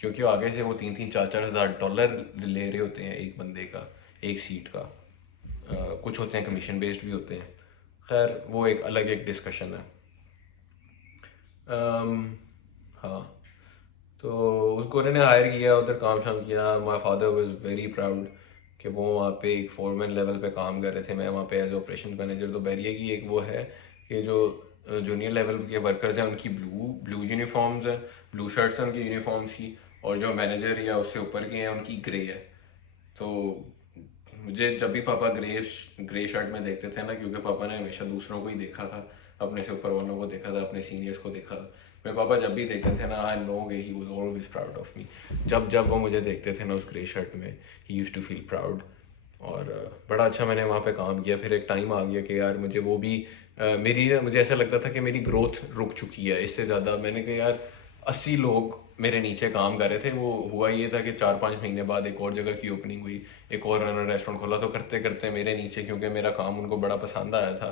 क्योंकि वो आगे से वो 3-3, 4-4 हज़ार डॉलर ले रहे होते हैं एक बंदे का, एक सीट का। कुछ होते हैं कमीशन बेस्ड भी होते हैं। खैर वो एक अलग एक डिस्कशन है। हाँ। तो उसको उन्होंने हायर किया, उधर काम शाम किया। My father was very proud कि वो वहाँ पे एक फोरमैन लेवल पे काम कर रहे थे, मैं वहाँ पे एज ऑपरेशन मैनेजर। तो बैरिया की एक वो है कि जो जूनियर लेवल के वर्कर्स हैं उनकी ब्लू ब्लू यूनिफॉर्म्स हैं, ब्लू शर्ट्स हैं उनकी यूनिफॉर्म्स की। और जो मैनेजर या उससे ऊपर के हैं उनकी ग्रे है। तो मुझे जब भी पापा ग्रे शर्ट में देखते थे ना, क्योंकि पापा ने हमेशा दूसरों को ही देखा था, अपने से ऊपर वालों को देखा था, अपने सीनियर्स को देखा था। मेरे पापा जब भी देखते थे ना, I know he was always proud of me. जब जब वो मुझे देखते थे ना उस ग्रे शर्ट में, he used to feel proud. और बड़ा अच्छा मैंने वहाँ पे काम किया। फिर एक टाइम आ गया कि यार मुझे वो भी मुझे ऐसा लगता था कि मेरी ग्रोथ रुक चुकी है। इससे ज़्यादा मैंने कहा यार 80 लोग मेरे नीचे काम कर रहे थे। वो हुआ ये था कि 4-5 महीने बाद एक और जगह की ओपनिंग हुई, एक और उन्होंने रेस्टोरेंट खोला। तो करते करते मेरे नीचे, क्योंकि मेरा काम उनको बड़ा पसंद आया था,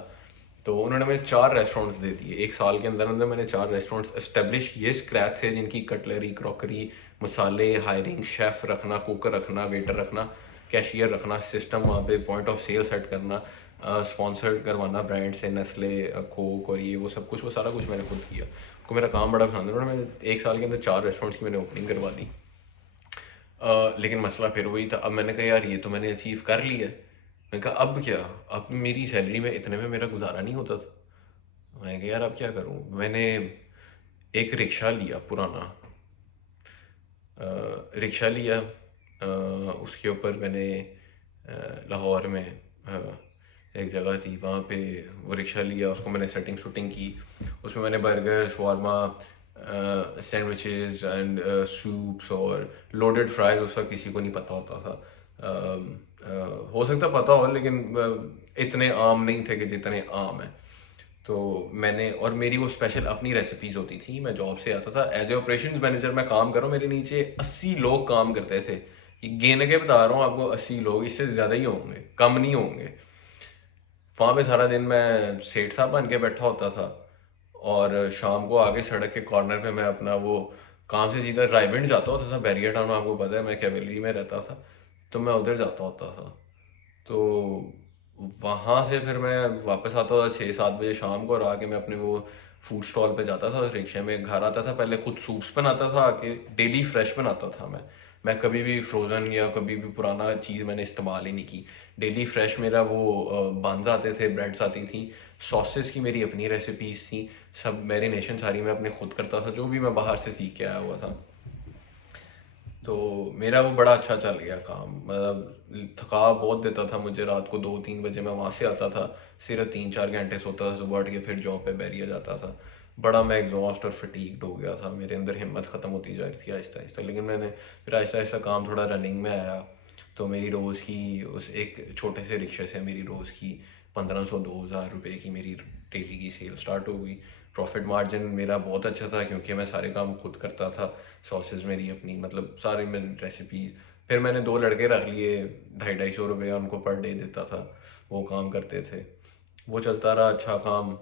तो उन्होंने मुझे 4 रेस्टोरेंट्स दे दिए। एक साल के अंदर अंदर मैंने 4 रेस्टोरेंट्स इस्टेब्लिश किए स्क्रैच से, जिनकी कटलरी, क्रॉकरी, मसाले, हायरिंग, शेफ़ रखना, कुक रखना, वेटर रखना, कैशियर रखना, सिस्टम वहाँ पे पॉइंट ऑफ सेल सेट करना, स्पॉन्सर करवाना ब्रांड से, नेस्ले, कोक और ये वो सब कुछ, वो सारा कुछ मैंने खुद किया। उनको मेरा काम बड़ा पसंद है। उन्होंने मैंने एक साल के अंदर 4 रेस्टोरेंट्स की मैंने ओपनिंग करवा दी। लेकिन मसला फिर वही था। अब मैंने कहा यार ये तो मैंने अचीव कर लिया है। मैंने कहा अब क्या, अब मेरी सैलरी में इतने में मेरा गुजारा नहीं होता था। मैं कहा यार अब क्या करूं। मैंने एक रिक्शा लिया पुराना, रिक्शा लिया। उसके ऊपर मैंने लाहौर में एक जगह थी वहाँ पे, वो रिक्शा लिया, उसको मैंने सेटिंग शूटिंग की, उसमें मैंने burger, shawarma, sandwiches and soups और लोडेड फ्राइज, उस वक्त किसी को नहीं पता होता था। हो सकता पता हो, लेकिन इतने आम नहीं थे कि जितने आम हैं। तो मैंने, और मेरी वो स्पेशल अपनी रेसिपीज़ होती थी। मैं जॉब से आता था एज ए ऑपरेशंस मैनेजर, मैं काम कर रहा हूँ, मेरे नीचे 80 लोग काम करते थे। ये गिन के बता रहा हूँ आपको, 80 लोग, इससे ज़्यादा ही होंगे, कम नहीं होंगे। वहाँ पे सारा दिन मैं सेठ साहब बन के बैठा होता था, और शाम को आगे सड़क के कॉर्नर पे मैं अपना वो काम से सीधा रायविंड जाता होता था। बैरियर टाउन आपको पता है, मैं कैवेलरी में रहता था, तो मैं उधर जाता होता था। तो वहाँ से फिर मैं वापस आता था 6-7 बजे शाम को, और आके मैं अपने वो फूड स्टॉल पे जाता था रिक्शे में, घर आता था, पहले खुद सूप्स बनाता था आके, डेली फ्रेश बनाता था मैं कभी भी फ्रोज़न या कभी भी पुराना चीज़ मैंने इस्तेमाल ही नहीं की। डेली फ्रेश मेरा वो बन्स आते थे, ब्रेड्स आती थी, सॉसेस की मेरी अपनी रेसिपीज़ थी, सब मैरिनेशन सारी मैं अपने खुद करता था, जो भी मैं बाहर से सीख के आया हुआ था। तो मेरा वो बड़ा अच्छा चल गया काम, मतलब थका बहुत देता था मुझे। रात को 2-3 बजे मैं वहाँ से आता था, सिर्फ 3-4 घंटे सोता था, सुबह उठ के फिर जॉब पे बैरिया जाता था। बड़ा मैं एग्जॉस्ट और फटीग्ड हो गया था, मेरे अंदर हिम्मत ख़त्म होती जा रही थी आहिस्ता आहिस्ता। लेकिन मैंने फिर आहिस्ता आहिस्ता काम थोड़ा रनिंग में आया, तो मेरी रोज़ की उस एक छोटे से रिक्शे से मेरी रोज़ की 1500-2000 रुपये की मेरी डेली की सेल स्टार्ट हो गई। प्रॉफिट मार्जिन मेरा बहुत अच्छा था, क्योंकि मैं सारे काम खुद करता था। सॉसेज मेरी अपनी, मतलब सारी मैं रेसिपी। फिर मैंने 2 लड़के रख लिए, 250-250 रुपये उनको पर डे देता था, वो काम करते थे। वो चलता रहा अच्छा काम।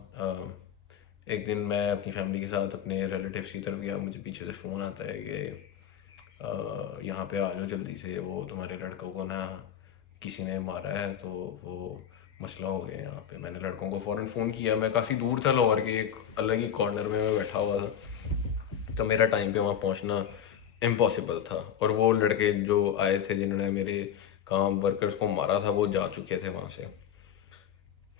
एक दिन मैं अपनी फैमिली के साथ अपने रिलेटिव्स की तरफ गया, मुझे पीछे से फ़ोन आता है कि यहाँ पे आ जाओ जल्दी से, वो तुम्हारे लड़कों को ना किसी ने मारा है, तो वो मसला हो गया यहाँ पे। मैंने लड़कों को फ़ौरन फ़ोन किया, मैं काफ़ी दूर था, लाहौर के एक अलग ही कॉर्नर में मैं बैठा हुआ था, तो मेरा टाइम पे वहाँ पहुँचना इम्पॉसिबल था। और वो लड़के जो आए थे जिन्होंने मेरे काम वर्कर्स को मारा था, वो जा चुके थे वहाँ से।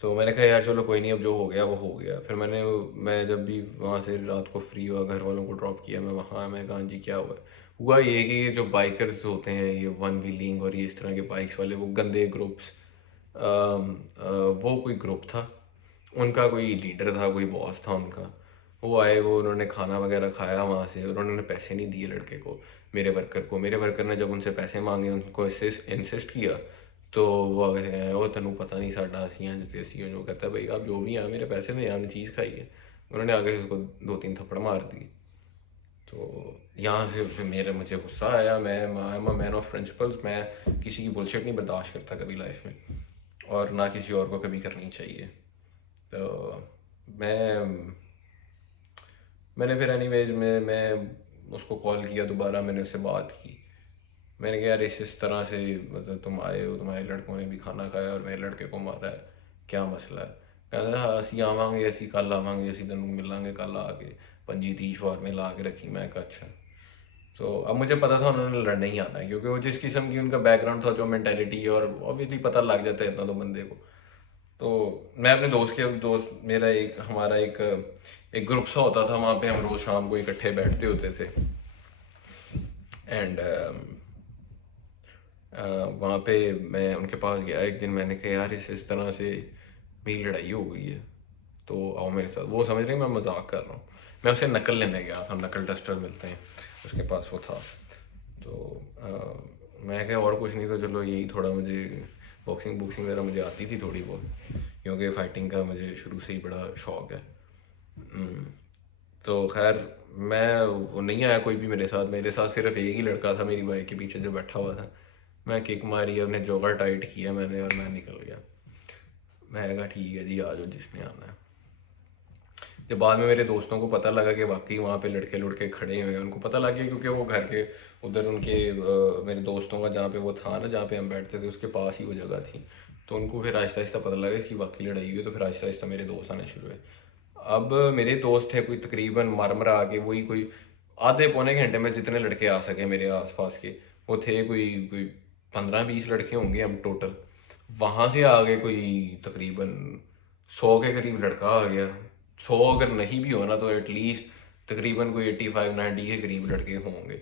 तो मैंने कहा यार चलो कोई नहीं, अब जो हो गया वो हो गया। फिर मैं जब भी वहाँ से रात को फ्री हुआ, घर वालों को ड्रॉप किया, मैं वहाँ, मैं कहा जी क्या हुआ ये कि ये जो बाइकर्स होते हैं, ये वन व्हीलिंग और ये इस तरह के बाइक्स वाले, वो गंदे ग्रुप्स, वो कोई ग्रुप था, उनका कोई लीडर था, कोई बॉस था उनका। वो आए, वो उन्होंने खाना वगैरह खाया वहाँ से, और उन्होंने पैसे नहीं दिए लड़के को, मेरे वर्कर ने जब उनसे पैसे मांगे, उनको इंसिस्ट किया, तो वो आगे हैं, वो तेनू पता नहीं साडा असियां जिते असी, जो कहता है भाई आप जो भी हैं मेरे पैसे दें, आपने चीज़ खाई है। उन्होंने आगे उसको 2-3 थप्पड़ मार दिए। तो यहाँ से फिर मेरे मुझे गुस्सा आया। मैं I am a man of principles, मैं किसी की बुलशिट नहीं बर्दाश्त करता कभी लाइफ में, और ना किसी और को कभी करनी चाहिए। तो मैं मैंने फिर एनीवेज मैं उसको कॉल किया दोबारा, मैंने उससे बात की। मैंने कहा यार इस तरह से, मतलब तुम आए हो, तुम्हारे लड़कों ने भी खाना खाया और मेरे लड़के को मारा है, क्या मसला है? कहते हाँ असी आवांगे, असी कल आवांगे, असी तेन मिलांगे कल आके, 25-30 शवारमे ला के रखी। मैं कहा अच्छा। तो अब मुझे पता था उन्होंने लड़ने ही आना है, क्योंकि वो जिस किस्म की उनका बैकग्राउंड था, जो मैंटेलिटी, और ऑब्वियसली पता लग जाता है इतना तो बंदे को। तो मैं अपने दोस्त, मेरा एक, हमारा एक ग्रुप सा होता था वहाँ पे, हम रोज़ शाम को इकट्ठे बैठते होते थे। एंड वहाँ पे मैं उनके पास गया एक दिन, मैंने कहा यार इस तरह से मेरी लड़ाई हो गई है, तो आओ मेरे साथ। वो समझ रहे मैं मजाक कर रहा हूँ। मैं उसे नकल लेने गया था, नकल डस्टर मिलते हैं, उसके पास वो था। तो मैं कहा और कुछ नहीं, तो चलो यही थोड़ा मुझे बॉक्सिंग बुक्सिंग वगैरह मुझे आती थी थोड़ी बहुत, क्योंकि फ़ाइटिंग का मुझे शुरू से ही बड़ा शौक़ है। हम्म, तो खैर मैं, वो नहीं आया कोई भी मेरे साथ सिर्फ एक ही लड़का था मेरी बाइक के पीछे जो बैठा हुआ था। मैं किक मारी, अपने जोगर टाइट किया मैंने, और मैं निकल गया। मैं कहा ठीक है जी, आ जाओ जिसने आना है। जब बाद में मेरे दोस्तों को पता लगा कि वाकई वहाँ पे लड़के लुड़के खड़े हुए हैं, उनको पता लग गया, क्योंकि वो घर के उधर उनके मेरे दोस्तों का जहाँ पे वो था ना, जहाँ पे हम बैठते थे, उसके पास ही वो जगह थी। तो उनको फिर आहिस्ता आहिस्ता पता लगा इसकी वाकई लड़ाई हुई है, तो फिर आहिस्ता आहिस्ता मेरे दोस्त आने शुरू हुए। अब मेरे दोस्त थे कोई तकरीबन मर आके वही कोई आधे पौने घंटे में जितने लड़के आ सके मेरे आसपास के, वो थे कोई कोई 15-20 लड़के होंगे हम टोटल। वहाँ से आ गए कोई तकरीबन 100 के करीब लड़का आ गया। 100 अगर नहीं भी हो ना, तो एटलीस्ट तकरीबन कोई 85-90 के करीब लड़के होंगे।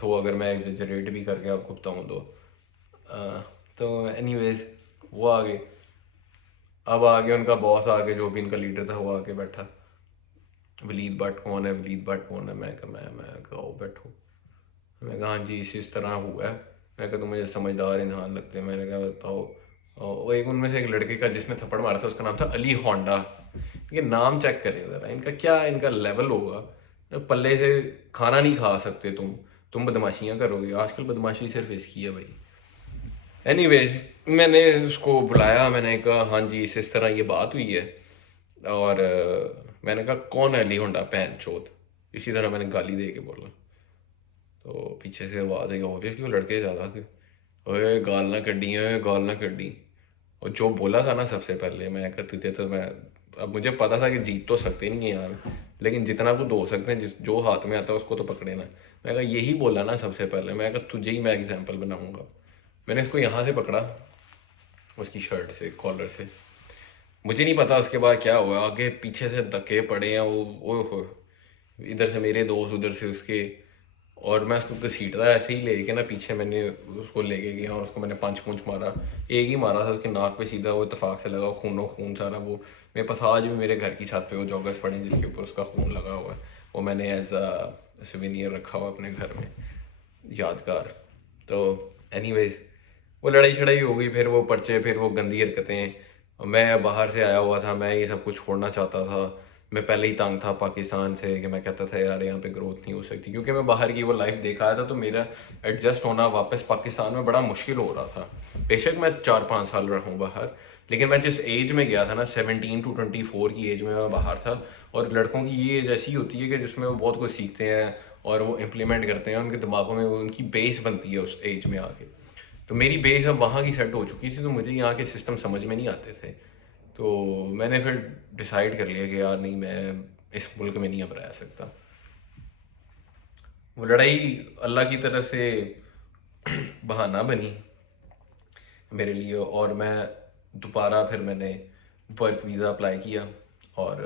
तो अगर मैं एग्जैजरेट भी करके आपको बताऊँ तो तो एनीवेज वो आ गए। अब आगे उनका बॉस आके, जो भी इनका लीडर था, वो आके बैठा, वलीद भट्ट कौन है, वलीद भट्ट कौन है? मैं कहा आओ बैठो। मैं कहा हाँ जी इस तरह हुआ है। मैं कहा तो मुझे समझदार इंसान लगते हैं। मैंने कहा बताओ। वो एक उनमें से एक लड़के का जिसने थप्पड़ मारा था, उसका नाम था अली होंडा। इनके नाम चेक करें ज़रा, इनका क्या इनका लेवल होगा। पल्ले से खाना नहीं खा सकते तुम बदमाशियाँ करोगे। आजकल बदमाशी सिर्फ इसकी है भाई। एनीवेज, मैंने उसको बुलाया, मैंने कहा हाँ जी इस तरह ये बात हुई है। और मैंने कहा कौन है अली होंडा पैन चोद, इसी तरह मैंने गाली दे के बोला। तो पीछे से आवाज़ आई, ऑब्वियसली वो लड़के ज़्यादा थे। ओए गाल ना कड्डी है, गाल ना कड्डी। और जो बोला था ना सबसे पहले, मैं कहा तुझे तो मैं, अब मुझे पता था कि जीत तो सकते नहीं है यार, लेकिन जितना कुछ धो सकते हैं, जिस जो हाथ में आता है उसको तो पकड़े ना। मैं कहा यही बोला ना सबसे पहले, मैं कहा तुझे ही मैं एग्जाम्पल बनाऊंगा। मैंने इसको यहाँ से पकड़ा, उसकी शर्ट से, कॉलर से। मुझे नहीं पता उसके बाद क्या हुआ, आगे पीछे से धक्के पड़े हैं वो हो, इधर से मेरे दोस्त, उधर से उसके। और मैं उसको घसीट रहा ऐसे ही लेके ना, पीछे मैंने उसको लेके गया और उसको मैंने पंच पुंच मारा। एक ही मारा था उसके नाक पे सीधा, वो इतफाक से लगा, खूनो खून सारा। वो मेरे पास आज भी मेरे घर की छत पे वो जॉगर्स पड़े हैं जिसके ऊपर उसका खून लगा हुआ है। वो मैंने एज अ सिविनियर रखा हुआ अपने घर में, यादगार। तो एनीवेज, वो लड़ाई शड़ाई हो गई, फिर वो पर्चे, फिर वो गंदी हरकतें। मैं बाहर से आया हुआ था, मैं ये सब कुछ छोड़ना चाहता था। मैं पहले ही तंग था पाकिस्तान से, कि मैं कहता था यार यहाँ पे ग्रोथ नहीं हो सकती, क्योंकि मैं बाहर की वो लाइफ देखा आया था। तो मेरा एडजस्ट होना वापस पाकिस्तान में बड़ा मुश्किल हो रहा था। बेशक मैं 4-5 साल रहा हूँ बाहर, लेकिन मैं जिस एज में गया था ना, 17 to 24 की एज में मैं बाहर था। और लड़कों की ये एज ऐसी होती है कि जिसमें वो बहुत कुछ सीखते हैं और वो इम्प्लीमेंट करते हैं, उनके दिमागों में उनकी बेस बनती है उस एज में आके। तो मेरी बेस अब वहाँ की सेट हो चुकी थी, तो मुझे यहाँ के सिस्टम समझ में नहीं आते थे। तो मैंने फिर डिसाइड कर लिया कि यार नहीं, मैं इस मुल्क में नहीं अब रह सकता। वो लड़ाई अल्लाह की तरफ से बहाना बनी मेरे लिए, और मैं दोबारा फिर मैंने वर्क वीज़ा अप्लाई किया। और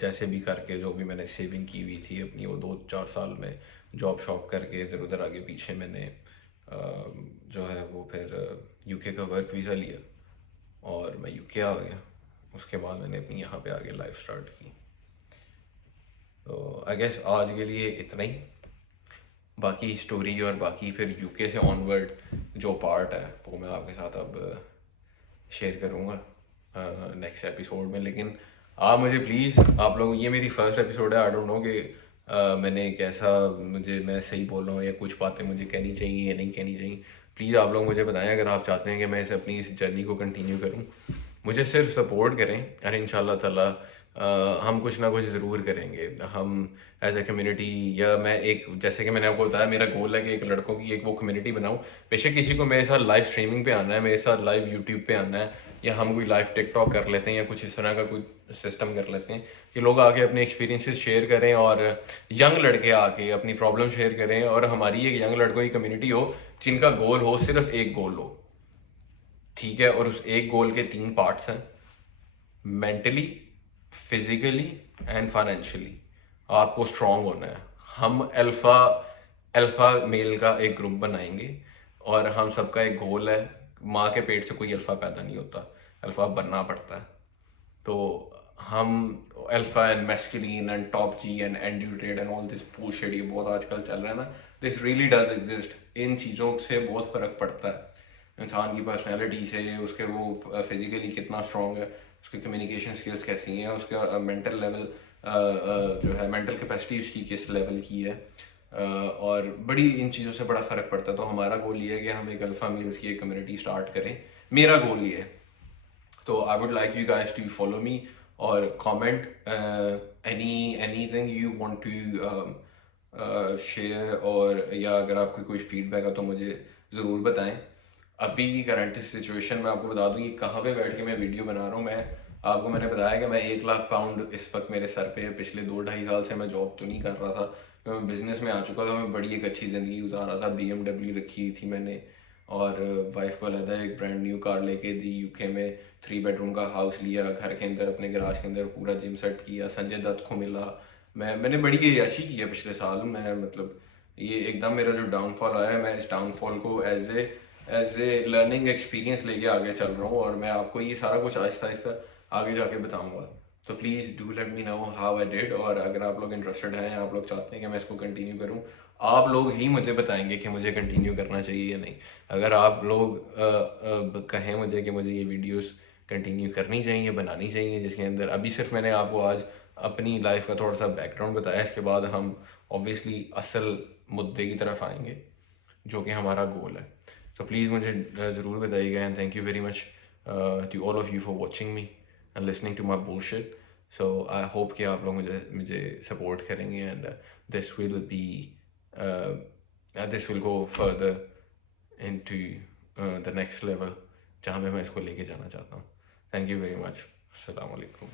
जैसे भी करके, जो भी मैंने सेविंग की हुई थी अपनी, वो 2-4 साल में जॉब शॉप करके इधर उधर आगे पीछे, मैंने जो है वो फिर यूके का वर्क वीज़ा लिया और मैं यूके आ गया। उसके बाद मैंने अपनी यहाँ पे आगे लाइफ स्टार्ट की। तो आई गेस आज के लिए इतना ही। बाकी स्टोरी और बाकी फिर यूके से ऑनवर्ड जो पार्ट है, वो मैं आपके साथ अब शेयर करूँगा नेक्स्ट एपिसोड में। लेकिन आप मुझे प्लीज़, आप लोग, ये मेरी फर्स्ट एपिसोड है, आई डोंट नो कि मैंने कैसा, मुझे मैं सही बोल रहा हूँ या कुछ बातें मुझे कहनी चाहिए या नहीं कहनी चाहिए। प्लीज़ आप लोग मुझे बताएं अगर आप चाहते हैं कि मैं अपनी इस जर्नी को कंटिन्यू करूँ। मुझे सिर्फ सपोर्ट करें और इंशाल्लाह ताला हम कुछ ना कुछ ज़रूर करेंगे। हम एज ए कम्युनिटी, या मैं एक, जैसे कि मैंने आपको बताया, मेरा गोल है कि एक लड़कों की एक वो कम्युनिटी बनाऊँ। बेशक किसी को मेरे साथ लाइव स्ट्रीमिंग पे आना है, मेरे साथ लाइव यूट्यूब पे आना है, या हम कोई लाइव टिकटॉक कर लेते हैं, या कुछ इस तरह का कोई सिस्टम कर लेते हैं कि लोग आके अपने एक्सपीरियंसेस शेयर करें, और यंग लड़के आके अपनी प्रॉब्लम शेयर करें, और हमारी एक यंग लड़कों की कम्युनिटी हो जिनका गोल हो, सिर्फ एक गोल हो, ठीक है। और उस एक गोल के 3 पार्ट्स हैं: मेंटली, फिजिकली एंड फाइनेंशियली। आपको स्ट्रांग होना है। हम अल्फा अल्फा मेल का एक ग्रुप बनाएंगे, और हम सबका एक गोल है। माँ के पेट से कोई अल्फा पैदा नहीं होता, अल्फा बनना पड़ता है। तो हम alpha and masculine and top G and endowed and all this bullshit, ये बहुत आजकल चल रहा है ना, दिस रियली डज एग्जिस्ट। इन चीज़ों से बहुत फ़र्क पड़ता है इंसान की पर्सनैलिटी से, उसके वो फिजिकली कितना स्ट्रॉन्ग है, उसकी कम्युनिकेशन स्किल्स कैसी हैं, उसका मेंटल लेवल जो है, मेंटल कैपेसिटी उसकी किस लेवल की है। और बड़ी इन चीज़ों से बड़ा फ़र्क पड़ता है। तो हमारा गोल ये है कि हम एक अल्फ़ा मेल्स की एक कम्युनिटी स्टार्ट करें। मेरा गोल ये है। तो I would like you guys to follow me और comment anything you want to share, और या अगर आपको कोई फीडबैक है तो मुझे ज़रूर बताएं। अभी की करंट सिचुएशन में आपको बता दूं कि कहाँ पे बैठ के मैं वीडियो बना रहा हूँ। मैंने बताया कि मैं 1 लाख पाउंड इस वक्त मेरे सर पे है। पिछले 2-2.5 साल से मैं जॉब तो नहीं कर रहा था, मैं बिजनेस में आ चुका था। मैं बड़ी एक अच्छी ज़िंदगी गुजार रहा था। BMW रखी थी मैंने, और वाइफ को अलहदा एक ब्रांड न्यू कार लेके दी। यूके में 3 बेडरूम का हाउस लिया, घर के अंदर अपने गराज के अंदर पूरा जिम सेट किया, संजय दत्त को मिला। मैंने बड़ी अय्याशी की है पिछले साल। मैं मतलब, ये एकदम मेरा जो डाउनफॉल आया है, मैं इस डाउनफॉल को as a as a learning experience लेके आगे चल रहा हूँ, और मैं आपको ये सारा कुछ आहिस्ता आहिस्ता आगे जाके बताऊंगा। तो please do let me know how I did, और अगर आप लोग इंटरेस्टेड हैं, आप लोग चाहते हैं कि मैं इसको कंटिन्यू करूँ, आप लोग ही मुझे बताएंगे कि मुझे कंटिन्यू करना चाहिए या नहीं। अगर आप लोग कहें मुझे कि मुझे ये वीडियोस कंटिन्यू करनी चाहिए, बनानी चाहिए, जिसके अंदर अभी सिर्फ मैंने आपको आज अपनी लाइफ का थोड़ा सा बैकग्राउंड बताया, इसके बाद हम ऑब्वियसली असल मुद्दे की तरफ आएंगे जो कि हमारा गोल है। तो प्लीज़ मुझे ज़रूर बताइएगा, and thank you very much to all of you for watching me and listening to my bullshit. So I hope कि आप लोग मुझे मुझे सपोर्ट करेंगे, and this will be this will go further in to the next level, जहाँ पे मैं इसको लेके जाना चाहता हूँ। Thank you very much. अस्सलाम वालेकुम।